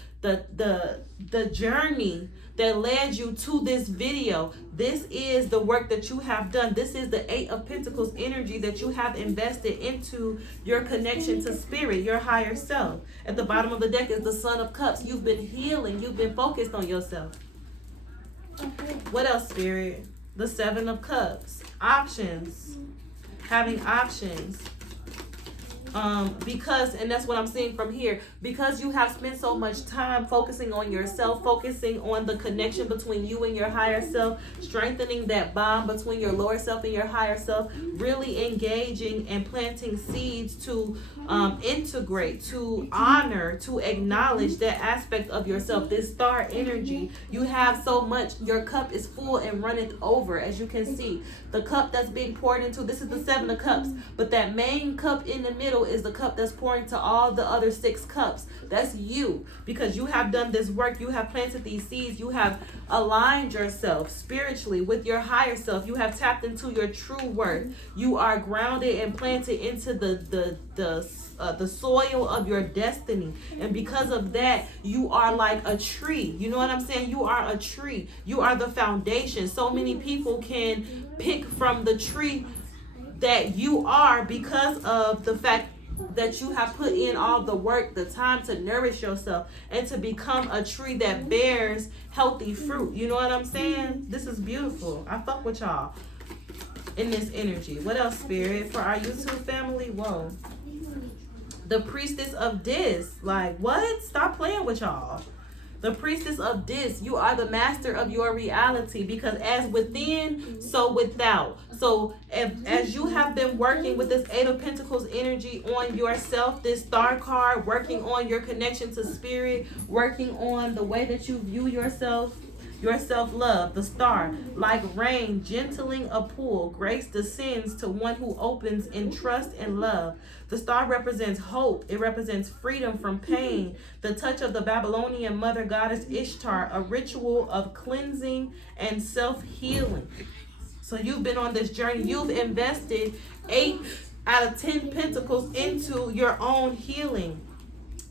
journey that led you to this video. This is the work that you have done. This is the 8 of Pentacles energy that you have invested into your connection to spirit, your higher self. At the bottom of the deck is the Son of Cups. You've been healing. You've been focused on yourself. What else, Spirit? The 7 of Cups. Options. Having options. Because, and that's what I'm seeing from here, because you have spent so much time focusing on yourself, focusing on the connection between you and your higher self, strengthening that bond between your lower self and your higher self, really engaging and planting seeds to integrate, to honor, to acknowledge that aspect of yourself, this star energy. You have so much, your cup is full and runneth over, as you can see. The cup that's being poured into, this is the 7 of Cups, but that main cup in the middle is the cup that's pouring to all the other 6 cups. That's you, because you have done this work. You have planted these seeds. You have aligned yourself spiritually with your higher self. You have tapped into your true worth. You are grounded and planted into the soil of your destiny, and because of that, you are like a tree. You know what I'm saying? You are a tree. You are the foundation. So many people can pick from the tree that you are because of the fact that you have put in all the work, the time to nourish yourself and to become a tree that bears healthy fruit. You know what I'm saying? This is beautiful. I fuck with y'all in this energy. What else, Spirit? For our YouTube family, whoa. The priestess of Dis. Like, what? Stop playing with y'all. The priestess of Dis, you are the master of your reality, because as within, so without. So as you have been working with this 8 of Pentacles energy on yourself, this star card, working on your connection to spirit, working on the way that you view yourself, your self-love, the star, like rain, gentling a pool, grace descends to one who opens in trust and love. The star represents hope. It represents freedom from pain. The touch of the Babylonian mother goddess Ishtar, a ritual of cleansing and self-healing. So you've been on this journey. You've invested 8 out of 10 pentacles into your own healing.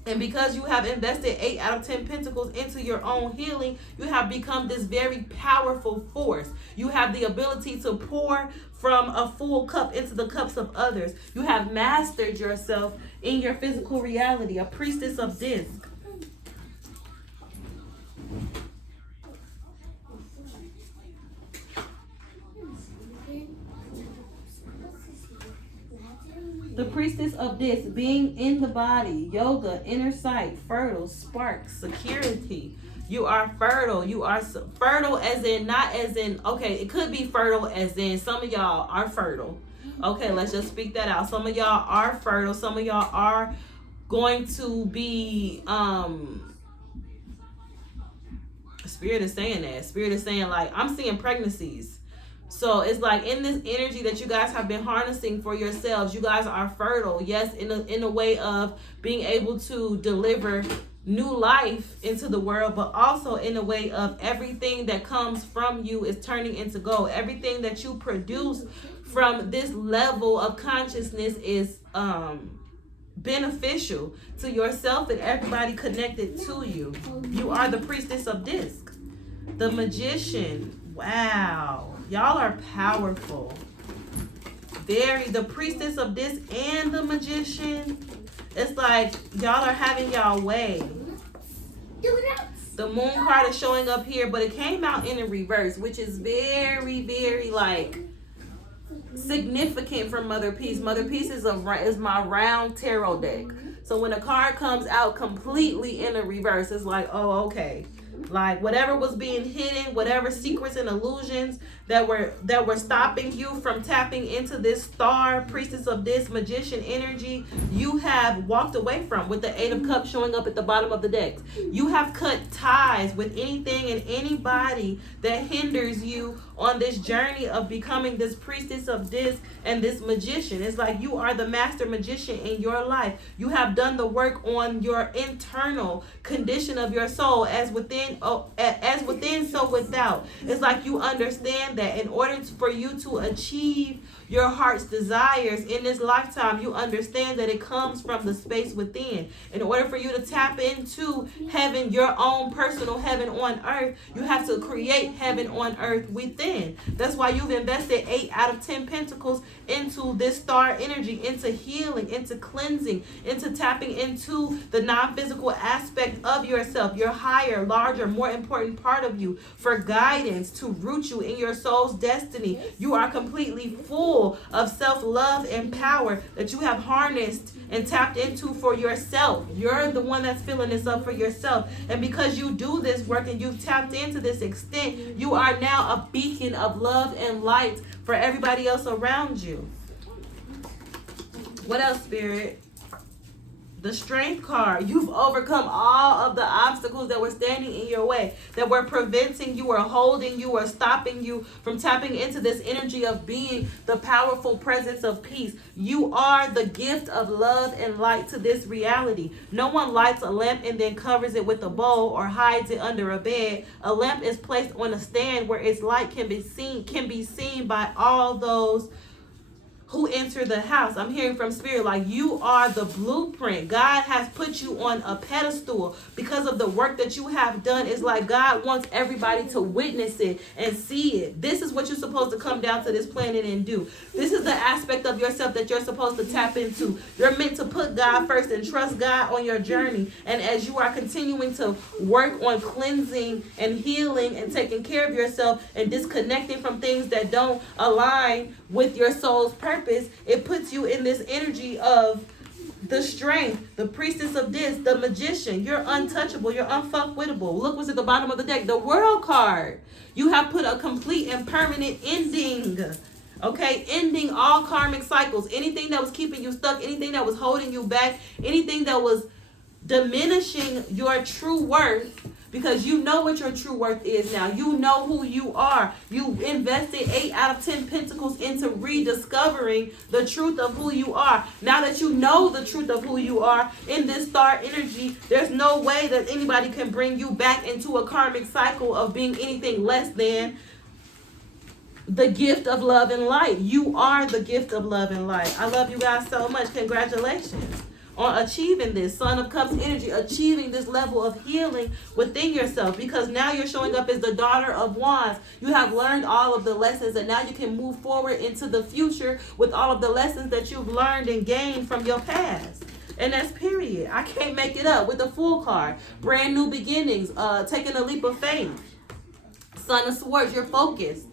And because you have invested 8 out of 10 pentacles into your own healing, you have become this very powerful force. You have the ability to pour from a full cup into the cups of others. You have mastered yourself in your physical reality, a priestess of Dis. The priestess of Dis, being in the body, yoga, inner sight, fertile, spark, security. You are fertile. You are fertile as in, not as in, okay, it could be fertile as in some of y'all are fertile. Okay, let's just speak that out. Some of y'all are fertile. Some of y'all are going to be, Spirit is saying that. Spirit is saying, like, I'm seeing pregnancies. So it's like in this energy that you guys have been harnessing for yourselves, you guys are fertile. Yes, in a way of being able to deliver new life into the world, but also in a way of everything that comes from you is turning into gold. Everything that you produce from this level of consciousness is beneficial to yourself and everybody connected to you. You are the priestess of Disc. The magician. Wow. Y'all are powerful. The priestess of this and the magician. It's like y'all are having y'all way. The moon card is showing up here, but it came out in a reverse, which is very, very like significant for Mother Peace. Mother Peace is my round tarot deck. So when a card comes out completely in a reverse, it's like, oh, okay. Like whatever was being hidden, whatever secrets and illusions that were stopping you from tapping into this star, priestess of this magician energy, you have walked away from, with the 8 of Cups showing up at the bottom of the deck. You have cut ties with anything and anybody that hinders you on this journey of becoming this priestess of this and this magician. It's like you are the master magician in your life. You have done the work on your internal condition of your soul, as within, so without. It's like you understand that in order for you to achieve your heart's desires in this lifetime, you understand that it comes from the space within. In order for you to tap into heaven, your own personal heaven on earth, you have to create heaven on earth within. That's why you've invested 8 out of 10 pentacles into this star energy, into healing, into cleansing, into tapping into the non-physical aspect of yourself, your higher, larger, more important part of you, for guidance to root you in your soul's destiny. You are completely full of self-love and power that you have harnessed and tapped into for yourself. You're the one that's filling this up for yourself. And because you do this work and you've tapped into this extent, you are now a beacon of love and light for everybody else around you. What else, Spirit? The Strength card. You've overcome all of the obstacles obstacles that were standing in your way, that were preventing you or holding you or stopping you from tapping into this energy of being the powerful presence of peace. You are the gift of love and light to this reality. No one lights a lamp and then covers it with a bowl or hides it under a bed. A lamp is placed on a stand where its light can be seen by all those who enter the house. I'm hearing from spirit like you are the blueprint. God has put you on a pedestal because of the work that you have done. It's like God wants everybody to witness it and see it. This is what you're supposed to come down to this planet and do. This is the aspect of yourself that you're supposed to tap into. You're meant to put God first and trust God on your journey. And as you are continuing to work on cleansing and healing and taking care of yourself and disconnecting from things that don't align with your soul's purpose, it puts you in this energy of the strength, the priestess of this, the magician. You're untouchable. You're unfuckwittable. Look what's at the bottom of the deck. The world card. You have put a complete and permanent ending. Okay, ending all karmic cycles. Anything that was keeping you stuck, anything that was holding you back, anything that was diminishing your true worth, because you know what your true worth is now. You know who you are. You invested 8 out of 10 pentacles into rediscovering the truth of who you are. Now that you know the truth of who you are in this star energy, there's no way that anybody can bring you back into a karmic cycle of being anything less than the gift of love and light. You are the gift of love and light. I love you guys so much. Congratulations on achieving this Son of Cups energy, achieving this level of healing within yourself, because now you're showing up as the Daughter of Wands. You have learned all of the lessons, and now you can move forward into the future with all of the lessons that you've learned and gained from your past. And that's period. I can't make it up with the Fool card. Brand new beginnings, taking a leap of faith. Son of Swords, you're focused.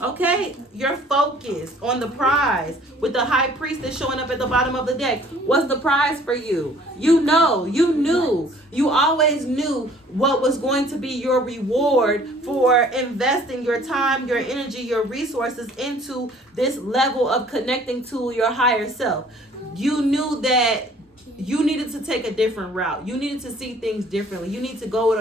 Okay, you're focused on the prize with the High Priestess showing up at the bottom of the deck. What's the prize for you? You know, you knew, you always knew what was going to be your reward for investing your time, your energy, your resources into this level of connecting to your higher self. You knew that you needed to take a different route. You needed to see things differently. You need to go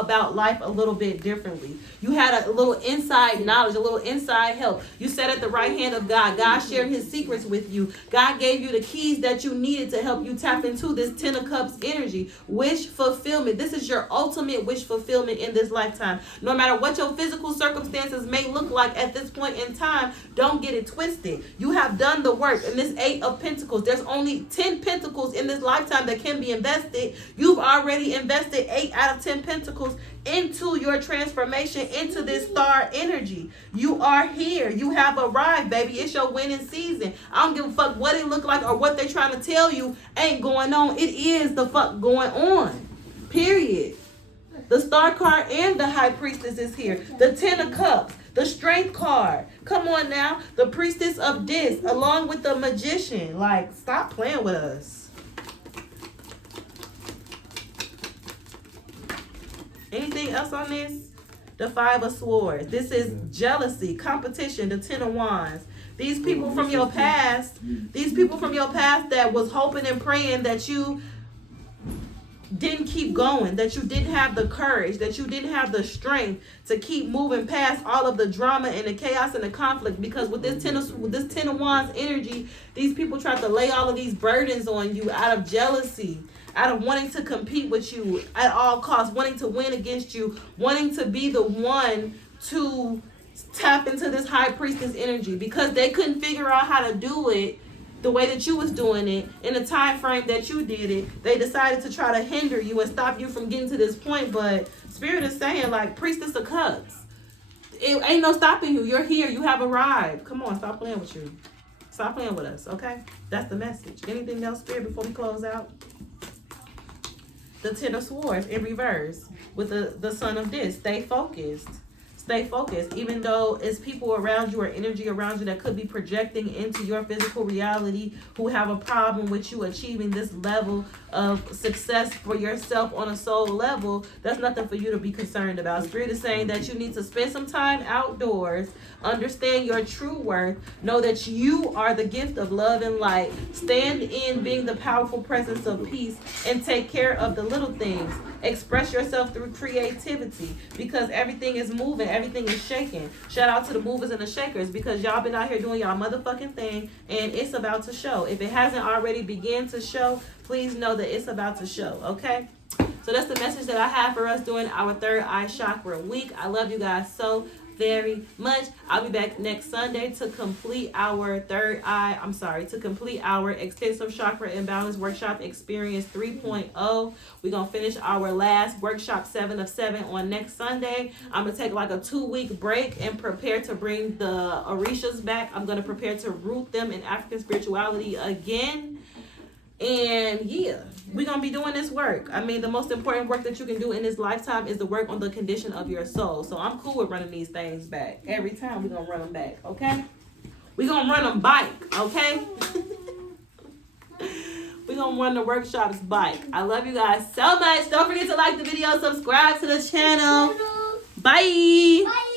about life a little bit differently. You had a little inside knowledge, a little inside help. You sat at the right hand of God. God shared his secrets with you. God gave you the keys that you needed to help you tap into this 10 of Cups energy. Wish fulfillment. This is your ultimate wish fulfillment in this lifetime. No matter what your physical circumstances may look like at this point in time, don't get it twisted. You have done the work. In this 8 of Pentacles, there's only 10 pentacles in this lifetime that can be invested. You've already invested 8 out of 10 pentacles into your transformation, into this star energy. You are here. You have arrived, baby. It's your winning season. I don't give a fuck what it look like or what they're trying to tell you ain't going on. It is the fuck going on. Period. The Star card and the High Priestess is here. The 10 of Cups. The Strength card. Come on now. The Priestess of this, along with the Magician. Like, stop playing with us. Anything else on this? The 5 of Swords. This is jealousy, competition, the 10 of Wands. These people from your past, that was hoping and praying that you didn't keep going, that you didn't have the courage, that you didn't have the strength to keep moving past all of the drama and the chaos and the conflict. Because with this 10 of Wands energy, these people tried to lay all of these burdens on you out of jealousy, out of wanting to compete with you at all costs, wanting to win against you, wanting to be the one to tap into this High Priestess energy, because they couldn't figure out how to do it the way that you was doing it in the time frame that you did it. They decided to try to hinder you and stop you from getting to this point. But Spirit is saying, like, Priestess of Cups, it ain't no stopping you. You're here. You have arrived. Come on, stop playing with you. Stop playing with us, okay? That's the message. Anything else, Spirit, before we close out? The 10 of Swords in reverse with the Son of this. Stay focused. stay focused. Even though it's people around you or energy around you that could be projecting into your physical reality who have a problem with you achieving this level of success for yourself on a soul level, that's nothing for you to be concerned about. Spirit is saying that you need to spend some time outdoors, understand your true worth, know that you are the gift of love and light, stand in being the powerful presence of peace, and take care of the little things. Express yourself through creativity, because everything is moving, everything is shaking. Shout out to the movers and the shakers, because y'all been out here doing y'all motherfucking thing, and it's about to show. If it hasn't already begun to show, please know that it's about to show, okay? So that's the message that I have for us during our third eye chakra week. I love you guys so very much. I'll be back next Sunday to complete our complete our extensive chakra imbalance workshop experience 3.0. We're gonna finish our last workshop 7 of 7 on next Sunday. I'm gonna take like a 2-week break and prepare to bring the Orishas back. I'm gonna prepare to root them in African spirituality again. And yeah, we're going to be doing this work. I mean, the most important work that you can do in this lifetime is the work on the condition of your soul. So I'm cool with running these things back. Every time we're going to run them back, okay? We're going to run them bike, okay? We're going to run the workshops bike. I love you guys so much. Don't forget to like the video, subscribe to the channel. Bye. Bye.